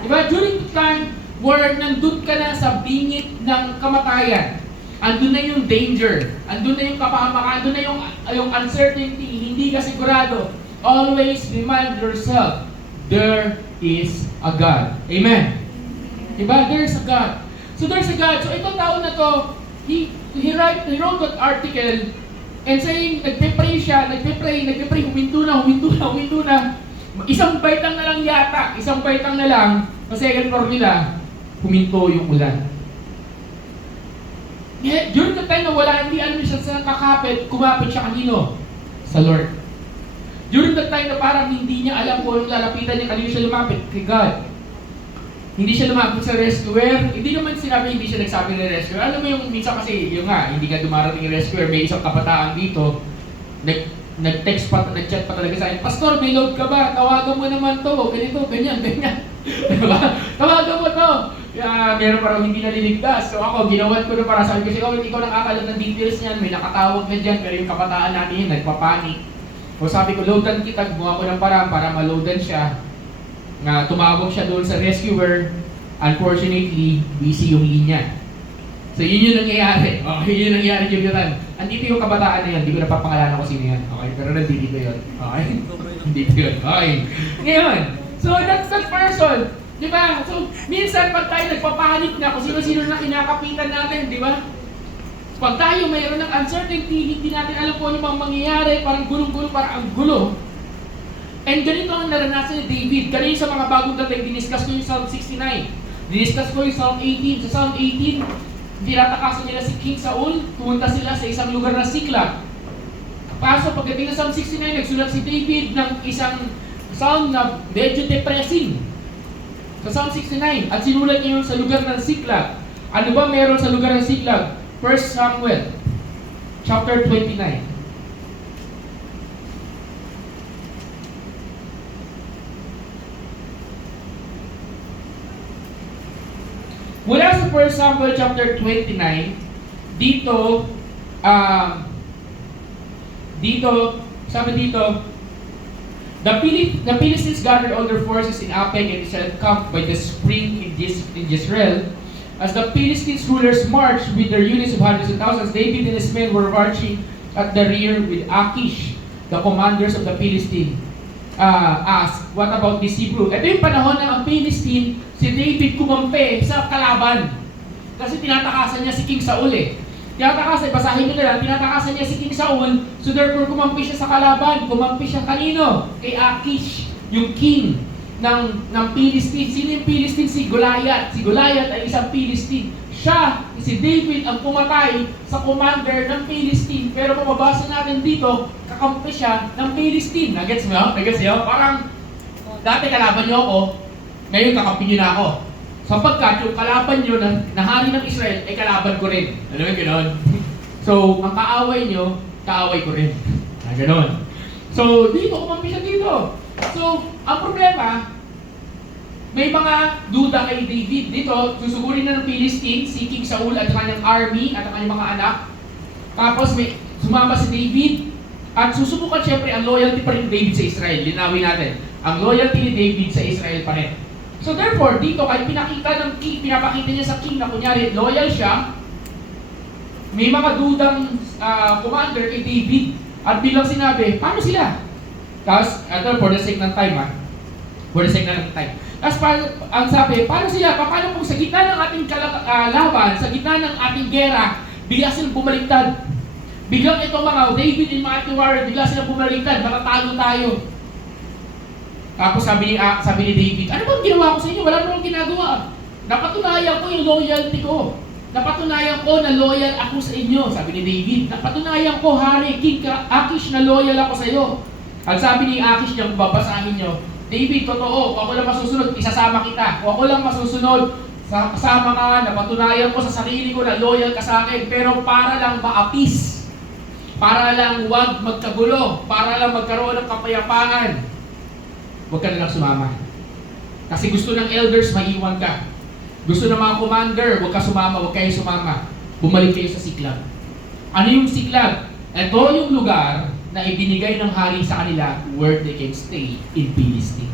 Diba? During the time where nandun ka na sa bingit ng kamatayan, andun na yung danger, andun na yung kapahamakan, andun na yung uncertainty, hindi ka sigurado, always remind yourself, there is a God. Amen? Diba? There's a God. So there's a God. So itong tao na to, he wrote that article and saying, nagpe-pray siya, huminto na. Isang baitang na lang yata, sa second floor nila, huminto yung ulan. During the time na wala, hindi alam siya saan kakapit, kumapit siya kanino? Sa Lord. During the time na parang hindi niya alam kung anong lalapitan niya, kanino siya lumapit? Kay God. Hindi siya lumapit sa rescuer. Hindi naman sinabi hindi siya nagsabi ng rescuer. Alam mo yung minsan kasi, hindi ka dumarating yung rescuer, may isang kabataan dito, nag-text pa, nag-chat pa talaga sa akin, Pastor, may load ka ba? Tawagan mo naman to, ganito, ganyan. Diba? Tawagan mo to. Meron parang hindi naliligtas. So ako, ginawan ko na para sabi kasi, ikaw nakakalam ng details niyan, may nakatawag na dyan, pero yung kabataan natin yun, nagpapanik. So sabi ko, loadan kita, gumawa ko ng paraan para maloadan siya. Tumawag siya doon sa rescuer. Unfortunately, busy yung linya. So yun yung nangyayari. Okay, yun yung nangyayari yung time. Andito yung kabataan na yun. Hindi ko napapangalanan ko sino yan. Okay, pero nandito yun. Okay? Nandito yun. Okay. Ngayon, so that's that person. Di ba? So, minsan pag tayo nagpapanik na kung sino-sino na kinakapitan natin, di ba? Pag tayo mayroon ng uncertainty, hindi natin alam kung ano mang mangyayari, parang gulong-gulo, parang ang gulo. And ganito ang naranasan ni David. Kanina sa mga bagong dating, diniscuss ko yung Psalm 69. Diniscuss ko yung Psalm 18. Sa Psalm 18, tinatakasan nila si King Saul, pumunta sila sa isang lugar na Siklag. Kaso pagdating ng Psalm 69, nagsulat si David ng isang psalm na medyo depressing. Sa Psalm 69, at sinulat niya yun sa lugar ng Siklag. Ano ba meron sa lugar ng Siklag? 1 Samuel, chapter 29. Mula sa 1 Samuel chapter 29, dito, sabi dito, the Philistines gathered all their forces in Aphek and set camp by the spring in Jezreel. As the Philistines rulers marched with their units of hundreds of thousands, David and his men were marching at the rear with Achish, the commanders of the Philistines. Asked, what about this Hebrew? Ito yung panahon ng ang Philistine, si David kumampi sa kalaban. Kasi tinatakasan niya si King Saul eh. Basahin nyo na lang, tinatakasan niya si King Saul, so therefore kumampi siya sa kalaban. Kumampi siya kanino? Kay Achish, yung king ng Philistine. Sino yung Philistine? Si Goliath. Si Goliath ay isang Philistine. Siya, si David ang pumatay sa commander ng Philistine. Pero kung mabasa natin dito, kakampi siya ng Philistine. Nagets mo? Parang, dati kalaban niyo ako, ngayon kakampi niyo na ako. Sapagkat yung kalaban niyo na hari ng Israel, ay kalaban ko rin. Alam mo gano'n? So, ang kaaway niyo, kaaway ko rin. Gano'n. So, dito, kumampi siya dito. So, ang problema, may mga duda kay David. Dito, susugurin na ng Philistine, si King Saul at kanyang army at ang kanyang mga anak. Tapos may sumama si David at susubukan syempre ang loyalty pa rin ni David sa Israel. Linawin natin. Ang loyalty ni David sa Israel pa rin. So therefore, dito kahit pinakita ng king, pinapakita niya sa king na kunyari loyal siya, may mga dudang commander kay David at bilang sinabi, paano sila? Tapos, for the sake ng time for the sake ng time. Tapos ang sabi, paano sila? Paano kung sa gitna ng ating laban, sa gitna ng ating gera, bigla silang bumaliktad. Biglang itong mga David and mga warrior, bigla silang bumaliktad, matatalo tayo. Tapos sabi ni David, ano bang ginawa ko sa inyo? Wala namang ginagawa. Napatunayan ko yung loyalty ko. Napatunayan ko na loyal ako sa inyo, sabi ni David. Napatunayan ko, Hari, King Akish, na loyal ako sa iyo. At sabi ni Akish niya, kung babasahin nyo, David, totoo, kung ako lang masusunod, isasama kita. Kung ako lang masusunod, kasama ka, napatunayan ko sa sarili ko na loyal ka sa akin. Pero para lang maapis, para lang wag magkagulo, para lang magkaroon ng kapayapaan, huwag ka na lang sumama. Kasi gusto ng elders, maiwan ka. Gusto ng mga commander, huwag ka sumama, huwag kayo sumama. Bumalik kayo sa Siklag. Ano yung Siklag? Ito yung lugar na ibinigay ng hari sa kanila where they can stay in Philistine.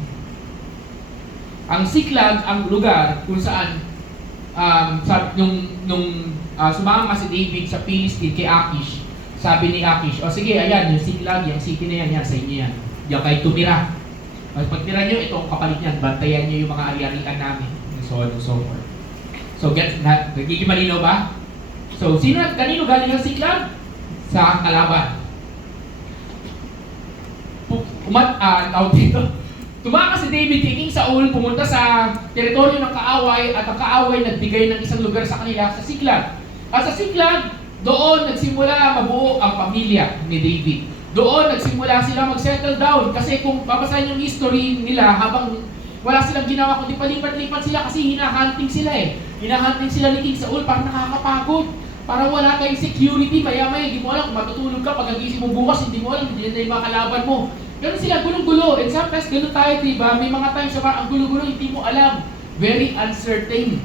Ang Siklag, ang lugar kung saan sumama si David sa Philistine kay Akish, sabi ni Akish, o sige, ayan, yung Siklag, yung city na yan, sa inyo yan. Diyan kayo tumira. Pag tira nyo, ito ang kapalit niyan, bantayan nyo yung mga ari-arian namin. And so on and so forth. So, nagiging malinaw ba? So, kanino galing ang Siklag? Sa kalaban. Tumakas si David kay King Saul, pumunta sa teritoryo ng kaaway at ang kaaway nagbigay ng isang lugar sa kanila sa Siklag. At sa Siklag, doon nagsimula mabuo ang pamilya ni David. Doon nagsimula sila mag-settle down kasi kung babasahin yung history nila habang wala silang ginawa kundi palipat-lipat sila kasi hinahunting sila eh. Hinahunting sila ni King Saul, parang nakakapagod. Parang wala kayong security, maya-maya, hindi mo alam kung matutulog ka, pag-agising mo bukas, hindi mo alam, hindi na yung mga kalaban mo. Ganun sila, gulong-gulo. And sometimes, ganun tayo, diba? May mga times na parang ang gulo-gulo, hindi mo alam. Very uncertain.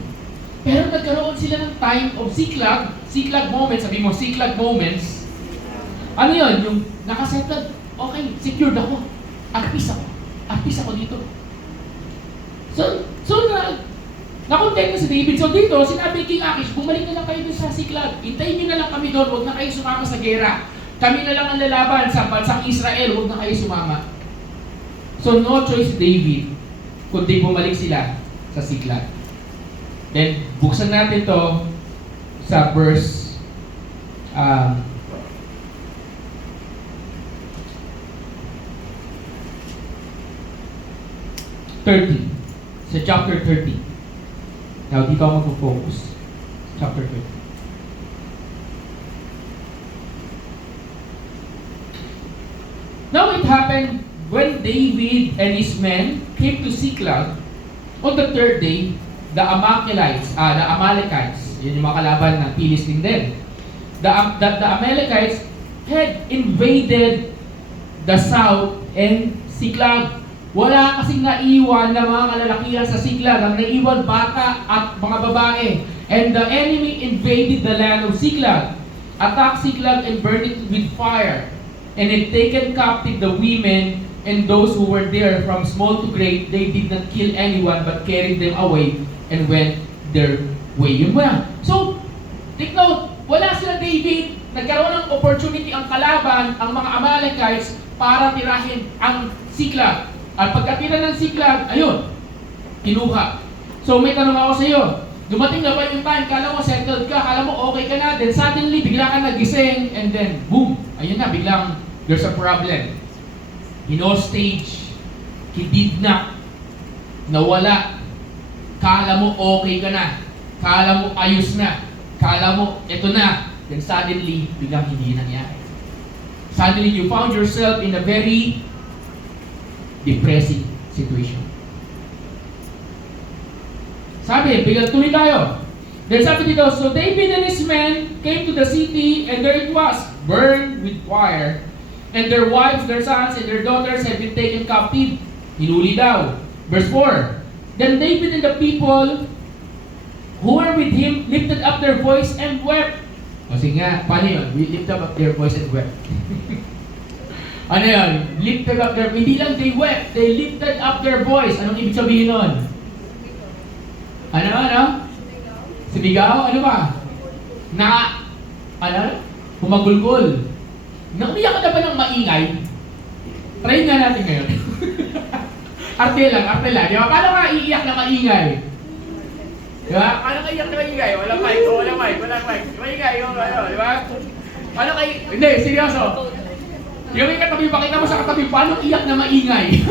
Pero nagkaroon sila ng time of Siklag moments, sabi mo, Siklag moments. Ano yun? Yung nakasettled, okay, secured ako. At peace ako dito. So na-content si David. So dito, sinabi King Akish, bumalik na lang kayo doon sa Siklag. Hintayin nyo na lang kami doon, huwag na kayo sumama sa gera. Kami na lang ang lalaban sa bansang Israel, huwag na kayo sumama. So no choice David, kundi bumalik sila sa Siklag. Then, buksan natin to sa verse 30. Sa chapter 30. Now, dito ako mag-focus. Chapter 30. Now it happened when David and his men came to Siklag on the third day, the Amalekites, yun yung mga kalaban ng Philistine din, that the Amalekites had invaded the south and Siklag. Wala kasing naiwan na mga kalalakihan sa Siklag, ang naiwan bata at mga babae. And the enemy invaded the land of Siklag, attacked Siklag and burned it with fire, and had taken captive the women and those who were there from small to great. They did not kill anyone but carried them away and went their way. Yun muna. So, take note, wala sila David, nagkaroon ng opportunity ang kalaban, ang mga Amalekites, para tirahin ang Siklag. At pagkatira ng Siklag, ayun, kinuha. So may tanong ako sa iyo, dumating na ba yung time, kala mo settled ka, kala mo okay ka na, then suddenly bigla ka nagising, and then boom, ayun na, biglang there's a problem. Hinostage, kidnap, nawala, kala mo okay ka na, kala mo ayos na, kala mo eto na, then suddenly biglang hindi nangyari. Suddenly you found yourself in a very depressing situation. Sabi, biglang tuloy tayo. Then sabi dito, so David and his men came to the city, and there it was, burned with fire, and their wives, their sons, and their daughters had been taken captive. Hinuli daw. Verse 4, Then David and the people who were with him lifted up their voice and wept. O sige nga, paano yun? We lifted up their voice and wept. Ano yun? Lifted up their... Hindi lang they wept, they lifted up their voice. Anong ibig sabihin nun? Ano? Sumigaw? Ano ba? Humagulgol. Naumiyak ka na ba ng maingay? Try nga natin ngayon. Arte lang. Di ba? Paano ka iiyak na maingay? Di ba? Paano ka iiyak na maingay? Walang mic. Maingay, di ba? Paano ka Hindi, seryoso. Yung may katabi, pakita mo sa katabi, paano iyak na maingay?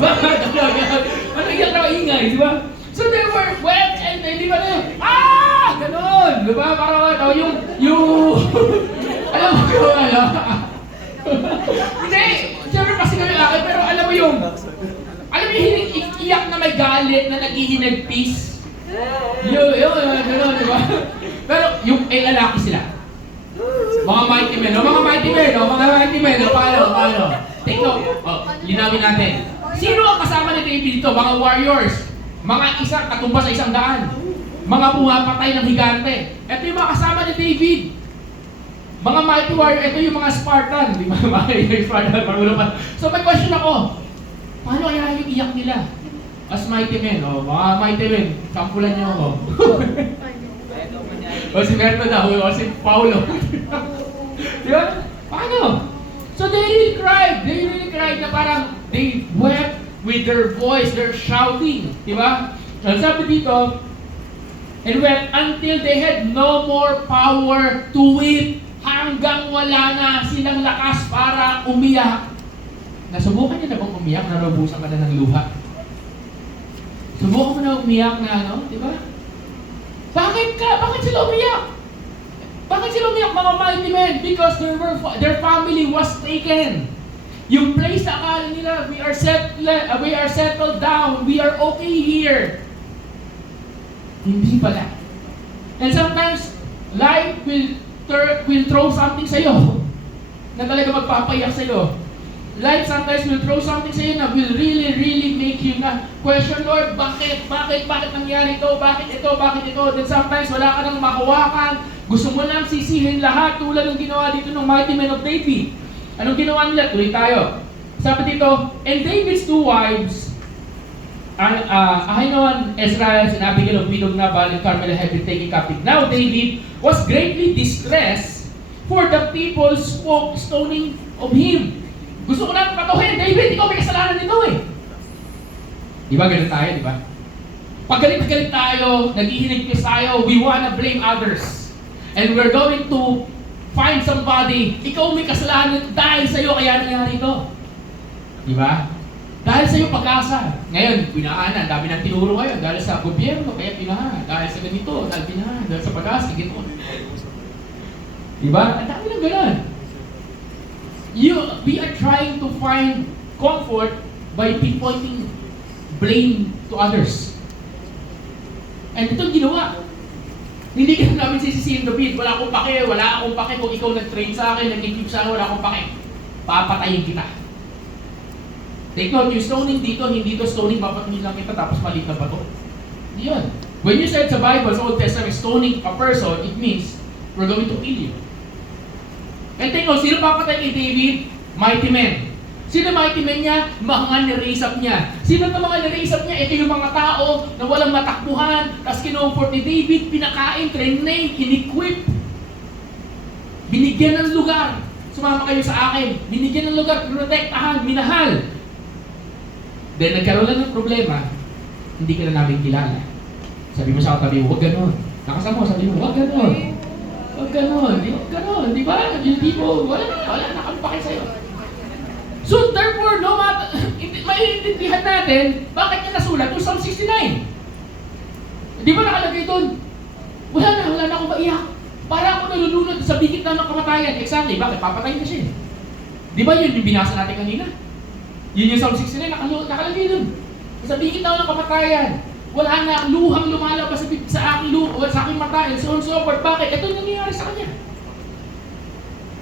Paano iyak na maingay, di ba? So they were wept and they di ba na ganon! Di ba? Parang alam mo yung Hindi! Siyempre kasi kami akin, pero alam mo yung iyak na may galit na naghihinagpis. Gano'n, di ba? Pero yung lalaki sila. Mga mighty men, paano? Take note, linawin natin. Sino ang kasama ni David dito? Mga warriors. Mga katumbas sa 100. Mga pumapatay ng higante. Ito yung mga kasama ni David. Mga mighty warrior, ito yung mga Spartan. Di ba? Mga Spartan, marunong. So may question ako. Paano kaya yung iyak nila? As mighty men, mga mighty men, sampulan niyo ako. O si Berto daw, o si Paulo. Di ba? Paano? So they really cried na parang they wept with their voice, they're shouting. Di ba? So sabi dito, and wept until they had no more power to weep, hanggang wala na silang lakas para umiyak. Nasubukan niyo na bang umiyak? Narubusan ka na ng luha? Subukan mo na umiyak na di ba? Bakit sila umiyak? Bakit sila umiyak, mga mighty men? Because their family was taken. Yung place na akala nila, we are settled down, we are okay here. Hindi pala. And sometimes, life will throw something sa'yo na talaga magpapayak sa'yo. Life sometimes will throw something sa'yo na will really make you na question, Lord, bakit nangyari ito? Bakit ito? Then sometimes wala ka nang mahawakan, gusto mo nang sisihin lahat tulad ng ginawa dito ng mighty men of David. Anong ginawa nila? Tuloy tayo. Sabi dito, and David's two wives, Ahinoam, Ezra, and Abigail of widow of Nabal and Carmela had been taken captive. Now David was greatly distressed, for the people spoke stoning of him. Gusto ko natin patuhin, David, ikaw may kasalanan nito eh. Di ba ganun tayo, di ba? Pag galit tayo, naghihinigpis tayo, we wanna blame others. And we're going to find somebody, ikaw may kasalanan dahil sa'yo kaya nangyari ito. Di ba? Dahil sa'yo pag-asa. Ngayon, pinaanan, dami ng tinuro ngayon. Dahil sa gobyerno, kaya pinahan. Dahil sa ganito, dahil pinahan. Dahil sa pag-asa, ganito. Di ba? Ang dami ng ganun. We are trying to find comfort by pinpointing blame to others. And ito ginawa. Hindi ka namin sisisihin David, wala akong pake kung ikaw nag-train sa akin, nag-equip sa akin, wala akong pake. Papatayin kita. Take note, yung stoning dito, hindi ito stoning, papatayin lang kita tapos maliit na bato. Hindi yun. When you said sa Bible, sa Old Testament, stoning a person, it means we're going to kill you. And take note, sino papatay kay David? Mighty men. Sino mighty men niya? Mga niraise up niya. Sino na mga niraise up niya? Ito yung mga tao na walang matakbuhan, tapos kinomfort ni David, pinakain, train, in-equip. Binigyan ng lugar. Sumama kayo sa akin. Binigyan ng lugar, protektahan, minahal. Then nagkaroon lang ng problema, hindi ka na namin kilala. Sabi mo sa katabi, huwag ganon. Nakasama mo, sabi mo, huwag ganon. Huwag ganon, di ba? Hindi mo, wala na kami pakay sa'yo. So therefore, no matter, maiintindihan natin, bakit niya nasulat yung Psalm 69? Di ba nakalagay doon? Wala na akong maiyak. Para ako nalulunod sa bigit na ng kamatayan. Exactly, bakit? Papatayin na siya. Di ba yun yung binasa natin kanina? Yun yung Psalm 69, nakalagay doon. Sa bigit na ng kamatayan. Wala na luhang lumalabas sa aking mata and so on so forth. Bakit? Ito yung nangyayari sa kanya.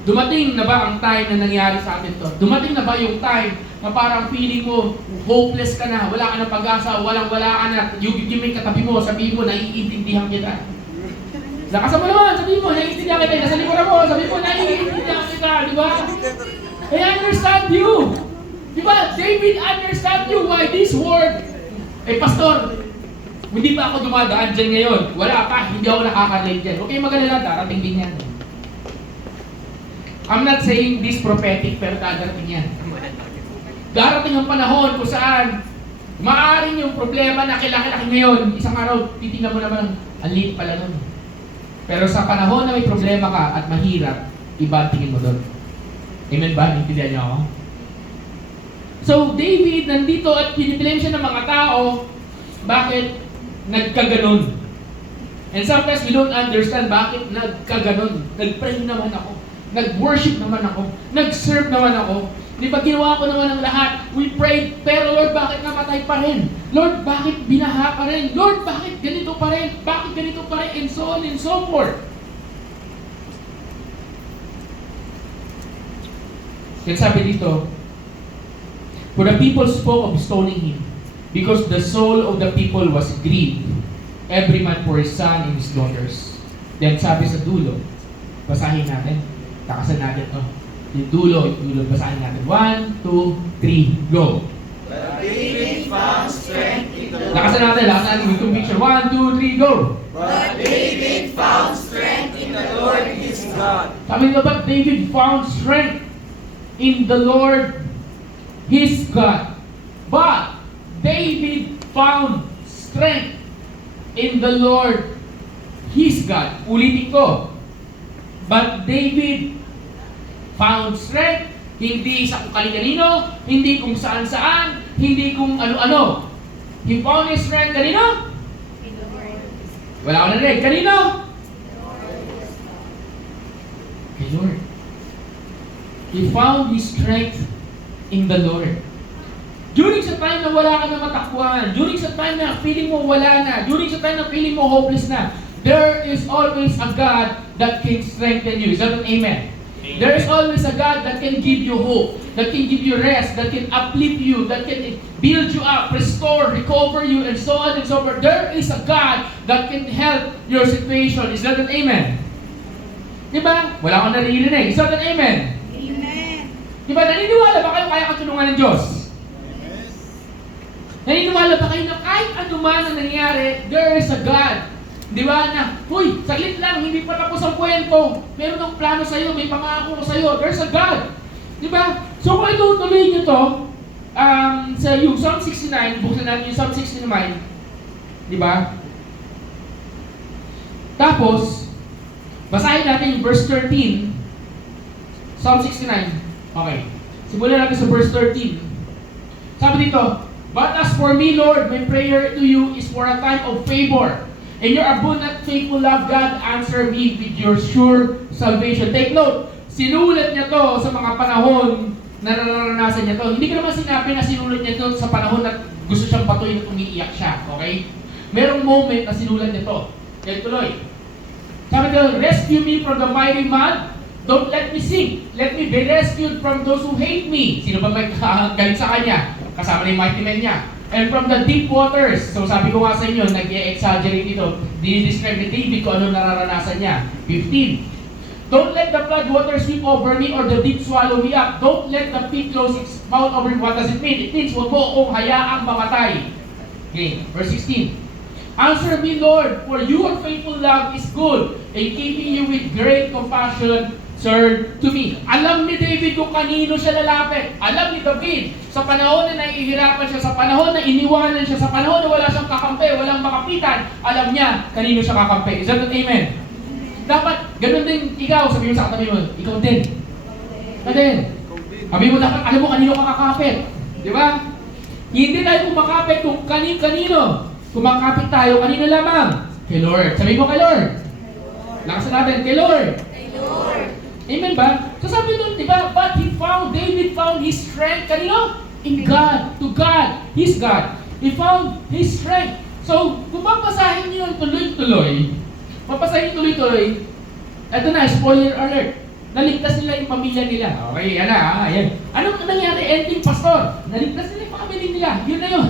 Dumating na ba ang time na nangyari sa atin to? Dumating na ba yung time na parang feeling mo, hopeless ka na, wala ka na pag-asa, walang-wala ka na, yung may katabi mo, sabihin mo, naiintindihan kita. Lakasan mo naman, sabihin mo, naiintindihan kita, nasa likuran mo, sabihin mo, naiintindihan kita, di ba? I understand you. Di ba? David understand you why this word. Pastor, hindi pa ako dumadaan dyan ngayon. Wala pa, hindi ako nakaka-relate dyan. Okay, magalala, darating din yan. I'm not saying this prophetic, pero darating yan. Darating ang panahon kung saan maaaring yung problema na kilaki-laki ngayon, isang araw, titingnan mo naman, ang liit pala nun. Pero sa panahon na may problema ka at mahirap, iba ang tingin mo doon. Amen ba? Intindihan niyo ako? So, David, nandito at pinipilim siya ng mga tao, bakit nagkaganon? And sometimes we don't understand bakit nagkaganon. Nag-pray naman ako. Nag-worship naman ako. Nag-serve naman ako. Di ba ginawa ko naman ang lahat? We prayed, pero Lord, bakit namatay pa rin? Lord, bakit binaha pa rin? Lord, bakit ganito pa rin? Bakit ganito pa rin? And so on and so forth. Kaya sabi dito, for the people spoke of stoning him, because the soul of the people was grieved, every man for his son and his daughters. Then sabi sa dulo, basahin natin, takasan natin to. Yung dulo, basahin natin. 1, 2, 3, go! But David found strength in the Lord. Lakasan natin with conviction. 1, 2, 3, go! But David found strength in the Lord his God. Sabi nila, but David found strength in the Lord his God. But David found strength in the Lord his God. Ulitin ko. But David found strength, hindi sa kung kanino, hindi kung saan-saan, hindi kung ano-ano. He found his strength kanino? Wala ko narinig. Kanino? Kay Lord. He found his strength in the Lord. During sa time na wala ka na matakbuhan, during sa time na feeling mo wala na, during sa time na feeling mo hopeless na, there is always a God that can strengthen you. Is that an amen? There is always a God that can give you hope, that can give you rest, that can uplift you, that can build you up, restore, recover you, and so on and so forth. There is a God that can help your situation. Is that an amen? Diba? Wala akong naririnig. Is that an amen? Amen. Diba? Naniniwala ba kayo kaya katulungan ng Diyos? Naniniwala ba kayo na kahit anuman ang nangyari, there is a God. Di ba na, huy, saglit lang, hindi pa tapos ang kwento. Meron ng plano sa iyo, may pangako ko sa iyo. There's a God. Di ba? So kung itutuloy nyo to, sa yung Psalm 69, buksan natin yung Psalm 69, di ba? Tapos, basahin natin yung verse 13, Psalm 69. Okay. Simulan natin sa verse 13. Sabi dito, but as for me, Lord, my prayer to you is for a time of favor. And your abundant faithful love, God, answer me with your sure salvation. Take note, sinulat niya to sa mga panahon na naranasan niya to. Hindi ko naman sinabi na sinulat niya to sa panahon na gusto siyang patuloy at umiiyak siya. Okay? Merong moment na sinulat niya to. Kaya tuloy. Sabi ko, rescue me from the mighty man. Don't let me sink. Let me be rescued from those who hate me. Sino ba may galit sa kanya? Kasama na yung mighty man niya. And from the deep waters. So sabi ko nga sa inyo, nag-exaggerate dito. Dinidescribe ni David kung ano nararanasan niya. 15. Don't let the flood water sweep over me or the deep swallow me up. Don't let the pit close its mouth over me. What does it mean? It means huwag mo akong hayaang mamatay. Okay, verse 16. Answer me, Lord, for your faithful love is good, and keeping you with great compassion, sir, to me. Alam ni David kung kanino siya lalapit. Alam ni David, sa panahon na nahihirapan siya, sa panahon na iniwanan siya, sa panahon na wala siyang kakampi, walang makapitan, alam niya kanino siya kakampi. Is that an amen? Dapat, ganun din ikaw, sabi mo sa katabi mo, ikaw din. Ikaw din. Sabi mo dapat, alam mo kanino ka kakapit. Di ba? Hindi tayo kumakapit kung kanino. Kumakapit tayo, kanino lamang? Kay Lord. Sabi mo kay Lord. Lakasan natin, kay Lord. Amen ba? So sabi doon, di ba? But David found his strength, kanino? In God, to God, his God. He found his strength. So, kung mapasahin niyo yung tuloy-tuloy, eto na, spoiler alert. Naligtas nila yung pamilya nila. Okay, yan na. Yan. Anong nangyari? Ending, pastor. Naligtas nila yung pamilya nila. Yun na yun.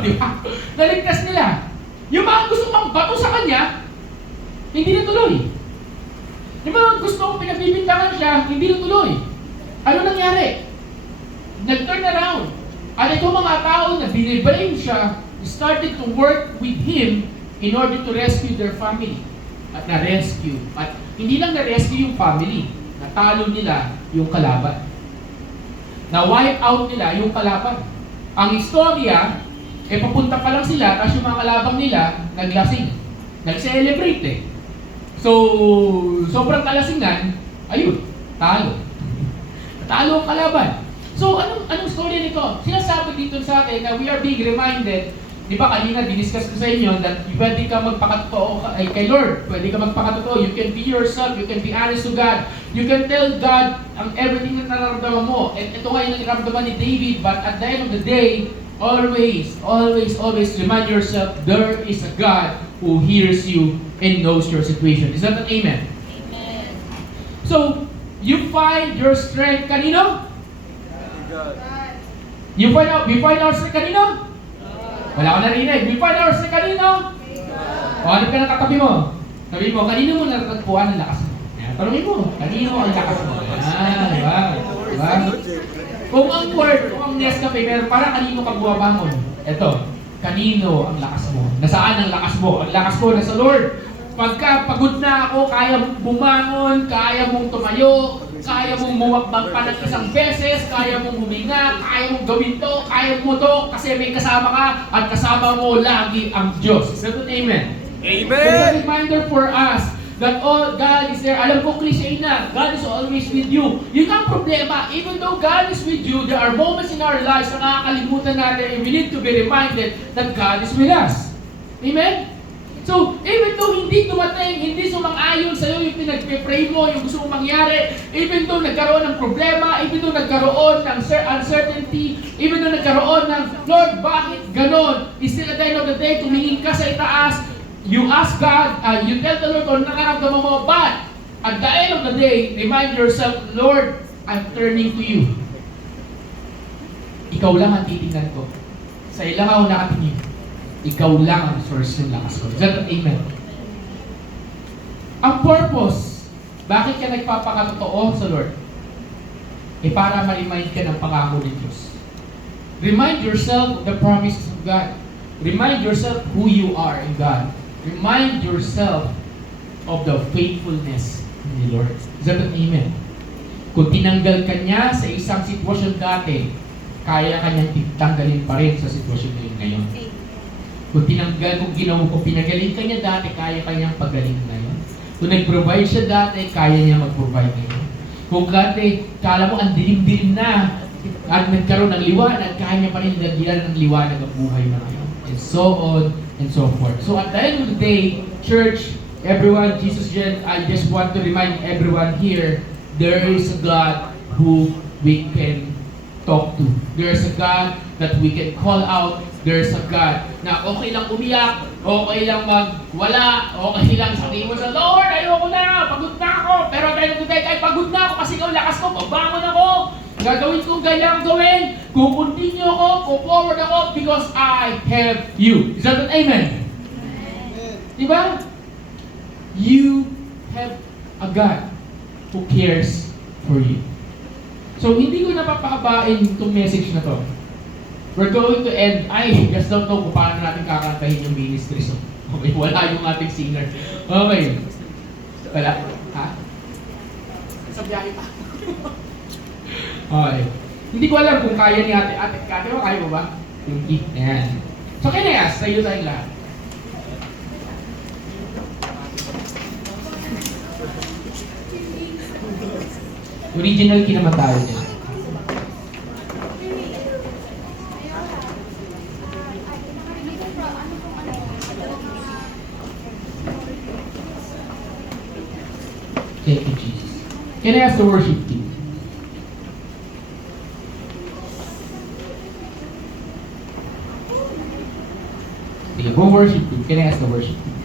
Di ba? Naligtas nila. Yung mga gusto mang bato sa kanya, hindi natuloy. Yung mga gusto kong pinagbibintangan siya, hindi natuloy. Ano nangyari? Nag-turn around. At itong mga tao na biniblame siya, started to work with him in order to rescue their family. At na-rescue. At hindi lang na-rescue yung family. Natalo nila yung kalaban. Na-wipe out nila yung kalaban. Ang istorya, papunta pa lang sila, tapos yung mga kalabang nila, naglasing. Nag-celebrate eh. So, sobrang kalasingan, ayun, talo. Talo ang kalaban. So, anong story nito? Sinasabi dito sa atin na we are being reminded, di ba kanina diniscuss ko sa inyo that pwede ka magpakatotoo kay Lord. Pwede ka magpakatotoo. You can be yourself. You can be honest to God. You can tell God ang everything na nararamdaman mo. And ito nga yung nararamdaman ni David, but at the end of the day, always remind yourself there is a God who hears you and knows your situation. Is that an amen? Amen. So, you find your strength kanino? God. We find our strength kanino? Wala ko narinig. We find our strength kanino? O, ano ka ng katabi mo? Sabi mo, kanino mo natatagpuan ang lakas mo? Ayan, tanongin mo, kanino ang lakas mo? Ayan, di ba? Diba? Kung ang word, kung ang Nescafe, meron para kanino ka bumabangon? Ito, kanino ang lakas mo? Nasaan ang lakas mo? Ang lakas mo nasa Lord. Pagka pagod na ako, kaya mong bumangon, kaya mong tumayo, kaya mong mumakbang pa ng isang beses, kaya mong huminga, kaya mong gawin to, kaya mo to, kasi may kasama ka, at kasama mo lagi ang Diyos. Is that an amen? Amen. It's a reminder for us that all God is there. Alam ko cliche na, God is always with you. Yun ang problema. Even though God is with you, there are moments in our lives na nakakalimutan natin and we need to be reminded that God is with us. Amen? So, even though hindi dumating, hindi sumang-ayon sa'yo yung pinagpe-pray mo, yung gusto mong mangyari, even though nagkaroon ng problema, even though nagkaroon ng uncertainty, even though nagkaroon ng, Lord, bakit ganon? Still at the end of the day, tumingin ka sa itaas, you ask God, you tell the Lord kung nakaramdaman mo, but at the end of the day, remind yourself, Lord, I'm turning to you. Ikaw lang ang titingnan ko. Sa ilang ako nakatingin. Ikaw lang ang source ng lakas ko. Is that an amen? Ang purpose, bakit ka nagpapakatotoo sa Lord? Para ma-remind ka ng pangako ng Diyos. Remind yourself of the promises of God. Remind yourself who you are in God. Remind yourself of the faithfulness of the Lord. Is that an amen? Kung tinanggal ka niya sa isang sitwasyon dati, kaya kanyang tanggalin pa rin sa sitwasyon na yun ngayon. Kung pinagaling ka niya dati, kaya kanyang pagaling ngayon. Kung nag-provide siya dati, kaya niya mag-provide ngayon. Kung dati, kala mo ang dilim-dilim na, at nagkaroon ng liwanag, kaya niya pa rin lagyan ng liwanag ang buhay na ngayon. And so on and so forth. So at the end of the day, church, everyone, Jesus Gen, I just want to remind everyone here, there is a God who we can talk to. There is a God that we can call out. There's a God na okay lang umiyak, okay lang magwala, okay lang sabihin mo sa Lord, ayoko na, pagod na ako. Pero dahil kahit pagod na ako kasi ikaw lakas ko, pabangon ako. Gagawin kong ganyang gawin. Kukontinue ako, forward ako because I have you. Is that an amen? Diba? You have a God who cares for you. So, hindi ko napapakabain itong message na to. We're going to end. I just don't know kung paano natin kakantahin yung ministry. So, okay, wala yung ating singer. Okay. Wala? Ha? Sa biyahe pa. Okay. Hindi ko alam kung kaya ni ate. Ate mo, kaya mo ba? Pinky. Ayan. So, kinayas. Tayo tayong lahat. Original key naman tayo niya. Thank you, Jesus. Can I ask the worship team? Sige, go worship team. Can I ask the worship team?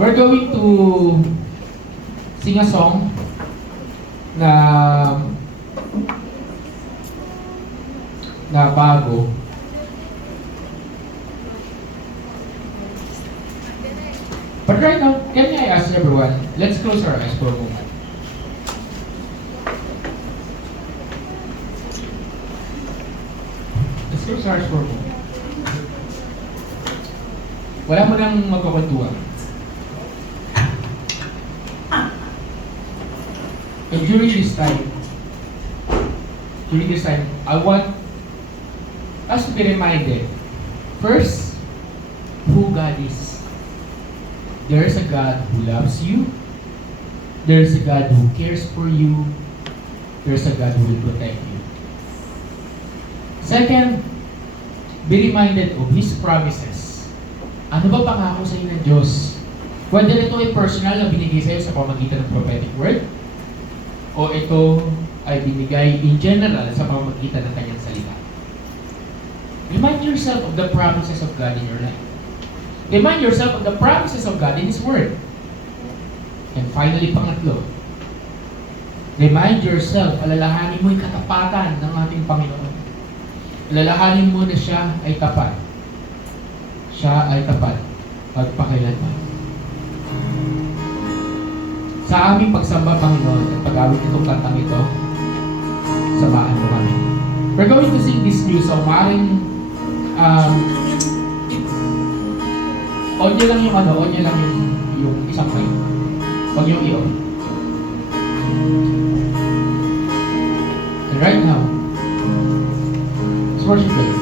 We're going to sing a song na bago. But right now, can I ask everyone, let's close our eyes for a moment. Let's close our eyes for a moment. Wala mo nang magkakwentuhan. And during this time, I want us to be reminded, first, who God is. There is a God who loves you. There is a God who cares for you. There is a God who will protect you. Second, be reminded of His promises. Ano ba pangako sa inyo ng Diyos? Whether ito ay personal na binigay sa iyo sa pamamagitan ng prophetic word, o ito ay binigay in general sa pamamagitan ng kanyang salita. Remind yourself of the promises of God in your life. Remind yourself of the promises of God in His Word. And finally, pangatlo, remind yourself, alalahanin mo yung katapatan ng ating Panginoon. Alalahanin mo na siya ay tapat. Siya ay tapat pagpakailanman. Sa aming pagsamba, Panginoon, at pag-awit nitong kantang ito, samahan mo kami. We're going to sing this new song. Maaaring on nyo lang yung isang mic. Huwag yung i-on. And right now, let's worship the Lord.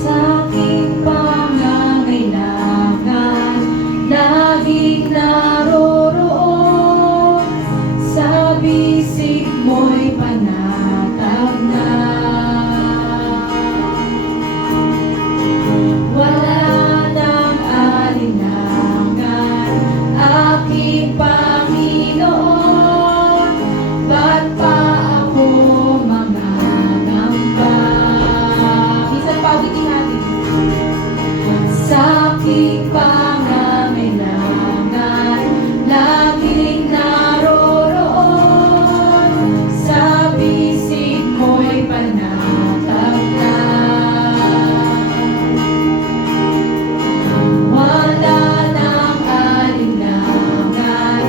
Sa aking pangangailangan, laging naroroon. Sa bisig mo'y panatag na. Wala nang alinlangan, aking Panginoon. Ba't pa ako mangangamba? Minsan pa ulitin natin. Sa aking pangangailangan, laging naroroon. Sa bisig mo'y panatag na. Wala nang alinlangan,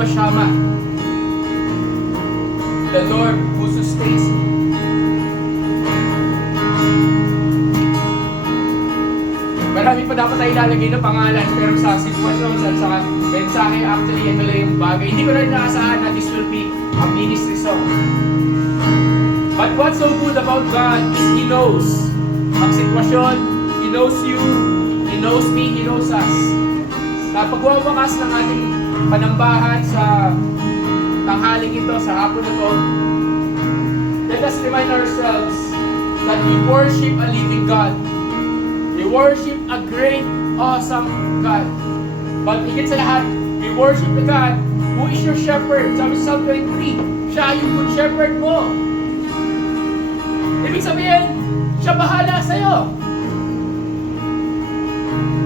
Jehovah Shammah, the Lord who sustains me. Marami pa dapat tayo ilalagay na pangalan, pero sa sitwasyon, sa mensahe, actually, ito lang yung bagay. Hindi ko rin naasahan na this will be a ministry song. But what's so good about God is He knows ang sitwasyon, He knows you, He knows me, He knows us. Sa pagwawakas ng ating panambahan sa tanghaling ito, sa hapon na ito, let us remind ourselves that we worship a living God. We worship a great, awesome God. But higit sa lahat, we worship the God who is your shepherd. Sabi sa Psalm 23, siya yung good shepherd mo. Ibig sabihin, siya bahala sa'yo.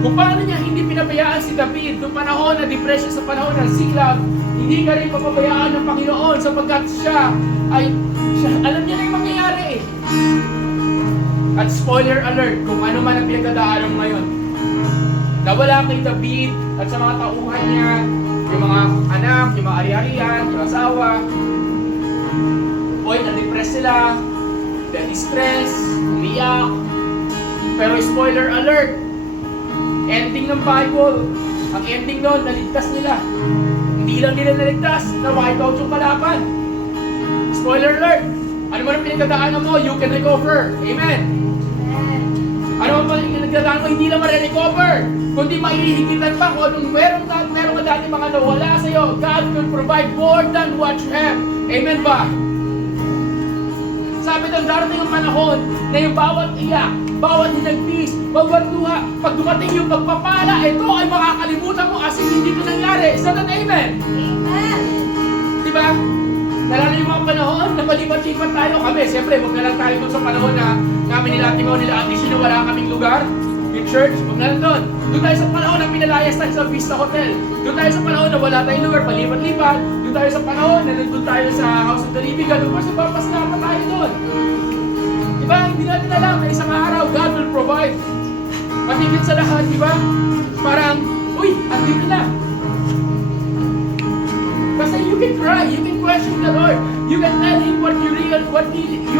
Kung paano niya hindi pinabayaan si David noong panahon na depression, sa panahon ng siklab, hindi ka rin papabayaan ng Panginoon sapagkat siya, alam niya na yung mangyayari eh. At spoiler alert, kung ano man ang pinagdadaanan mo ngayon, nawala kay David at sa mga tauhan niya, yung mga anak, yung mga ari-arian, yung asawa, na-depress sila, na-distress, umiyak. Pero spoiler alert, ending ng Bible, ang ending nun, naligtas nila. Hindi lang nila naligtas, na-wipe out yung kalaban. Spoiler alert, ano man ang pinagdadaanan mo, you can recover. Amen. Ano man ang pinagdadaanan mo, hindi na ma-recover. Kundi maihigitan pa kung anong meron ka dati mga nawala sa'yo. God will provide more than what you have. Amen ba? Sabi ng darating ang panahon na yung bawat iyak, bawat hinagpis, bawat luha, pag dumating yung pagpapala, ito ay makakalimutan mo as in hindi ito nangyari. Is that an amen? Amen. Diba? Nalala yung mga panahon na palipat-lipat tayo kami. Siyempre, huwag na lang tayo dun sa panahon na namin nila Timaw nila Ate Sino, wala kaming lugar. Yung church, huwag na lang doon. Doon tayo sa panahon na pinalayas tayo sa Vista Hotel. Doon tayo sa panahon na wala tayong lugar, palipat-lipat. Doon tayo sa panahon na nandun tayo sa House of the Living God. Doon sa papaslapan tayo doon. Diba? Hindi natin alam na isang araw, God will provide. Patigit sa lahat, diba? Parang, uy, andito na. Kasi you can cry, you can question the Lord, you can tell Him what you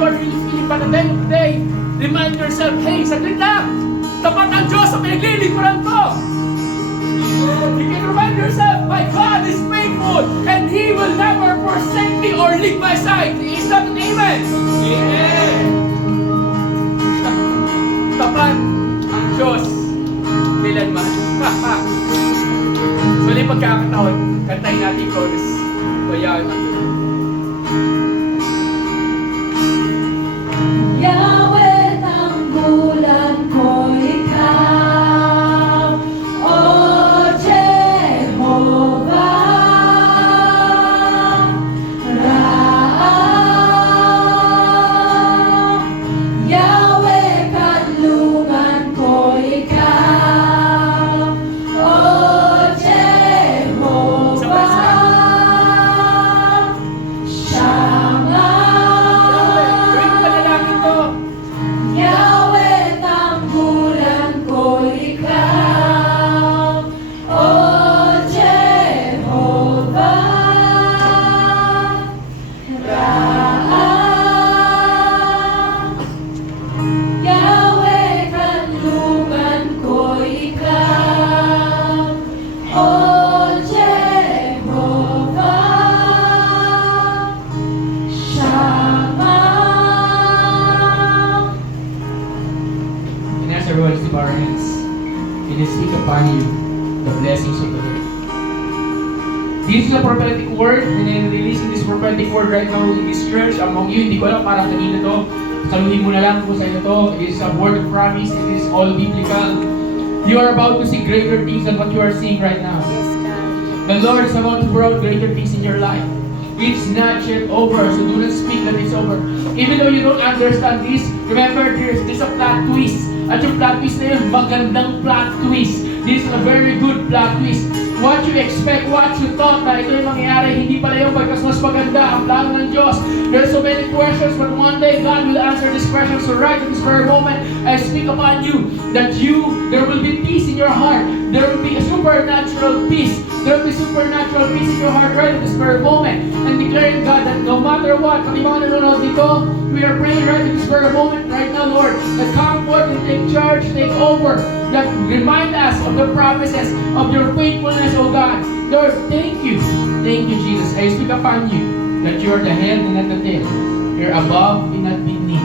are really feeling. But at the end of the day, remind yourself, hey, saglit lang! Tapat ang Diyos sa pinaglilingkuran ko! You can remind yourself, my God is faithful and He will never forsake me or leave my side. Is that an amen? Amen! Tapat ang Diyos kailanman. Muli pagkakataon, kantayin natin chorus. Bayaan natin. Yahweh, tanggulan ko ikaw, O Jehovah Raah. Yahweh, kanlungan ko ikaw, O Jehovah Shammah. Gawin mo panalangin to. Yahweh, tanggulan ko ikaw, O Jehovah Raah. Yahweh, kanlungan ko ikaw, O Jehovah Shammah. And as everyone lift our hands, it is speak upon you the blessings of the Lord. This is a prophetic word, and I'm releasing this prophetic word right now in this church among you. Hindi ko alam para kanina to. Saluhin mo na lang kung sa inyo to. It is a word of promise. It is all biblical. You are about to see greater things than what you are seeing right now. The Lord is about to pour out greater things in your life. It's not yet over, so do not speak that it's over. Even though you don't understand this, remember there's a plot twist. At yung plot twist na yun, magandang plot twist. This is a very good plot twist. What you expect, what you thought na ito yung mangyayari, hindi pala yung pagkas mas maganda ang plano ng Diyos. There's so many questions, but one day God will answer these questions. So right at this very moment, I speak upon you that there will be peace in your heart. There will be a supernatural peace. There will be supernatural peace in your heart right at this very moment. And declaring, God, that no matter what, pati mga nanonood dito, we are praying right at this very moment right now, Lord, that come forth and take charge, take over, that remind us of the promises of your faithfulness, O God. Lord, thank you. Thank you, Jesus. I speak upon you that you are the head and not the tail. You're above and not beneath.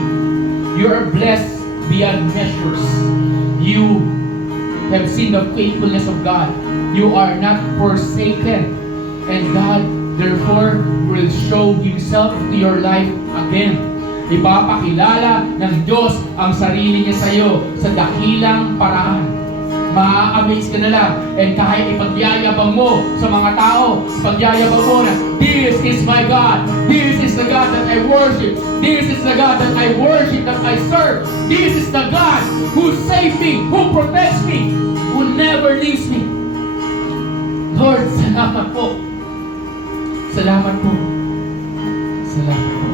You are blessed beyond measures. You have seen the faithfulness of God. You are not forsaken. And God, therefore, will show Himself to your life again. Ipapakilala ng Diyos ang sarili niya sa iyo sa dakilang paraan. Ma-amaze ka na lang. And kahit ipagyayabang mo sa mga tao, ipagyayabang mo na, this is my God. This is the God that I worship. This is the God that I worship, that I serve. This is the God who saves me, who protects me, who never leaves me. Lord, salamat po. Salamat po. Salamat po.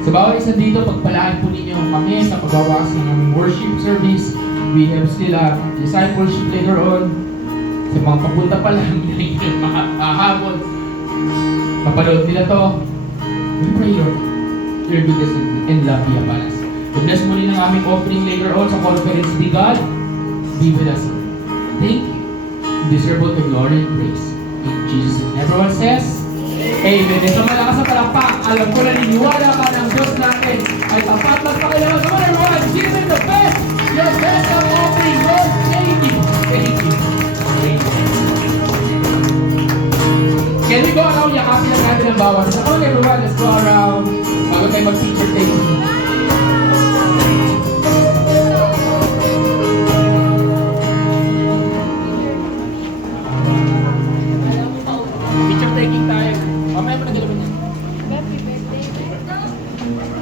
Sa bawat isa dito, pagpalaan po ninyo kami sa pagwawakas ng aming worship service. We have still a discipleship later on. Sa mga papunta pa lang, yung mga habol. Papanood nila to. We pray, Lord, your goodness and love be upon us. Goodness muli ng aming offering later on sa conference. Be God, be with us. Thank you. You deserve both the glory and praise. In Jesus' name. Everyone says, Amen. Ito malakas na palakpak. Alam ko na niniwala ka ng Diyos natin ay tapat lang pa kayo. Come on everyone, give Him the best. Your best of offering. Lord, thank you. Thank you. Thank you. Can we go around? Yakapin lang natin ang bawat. Come on everyone, let's go around. Bago tayo mag-picture taking.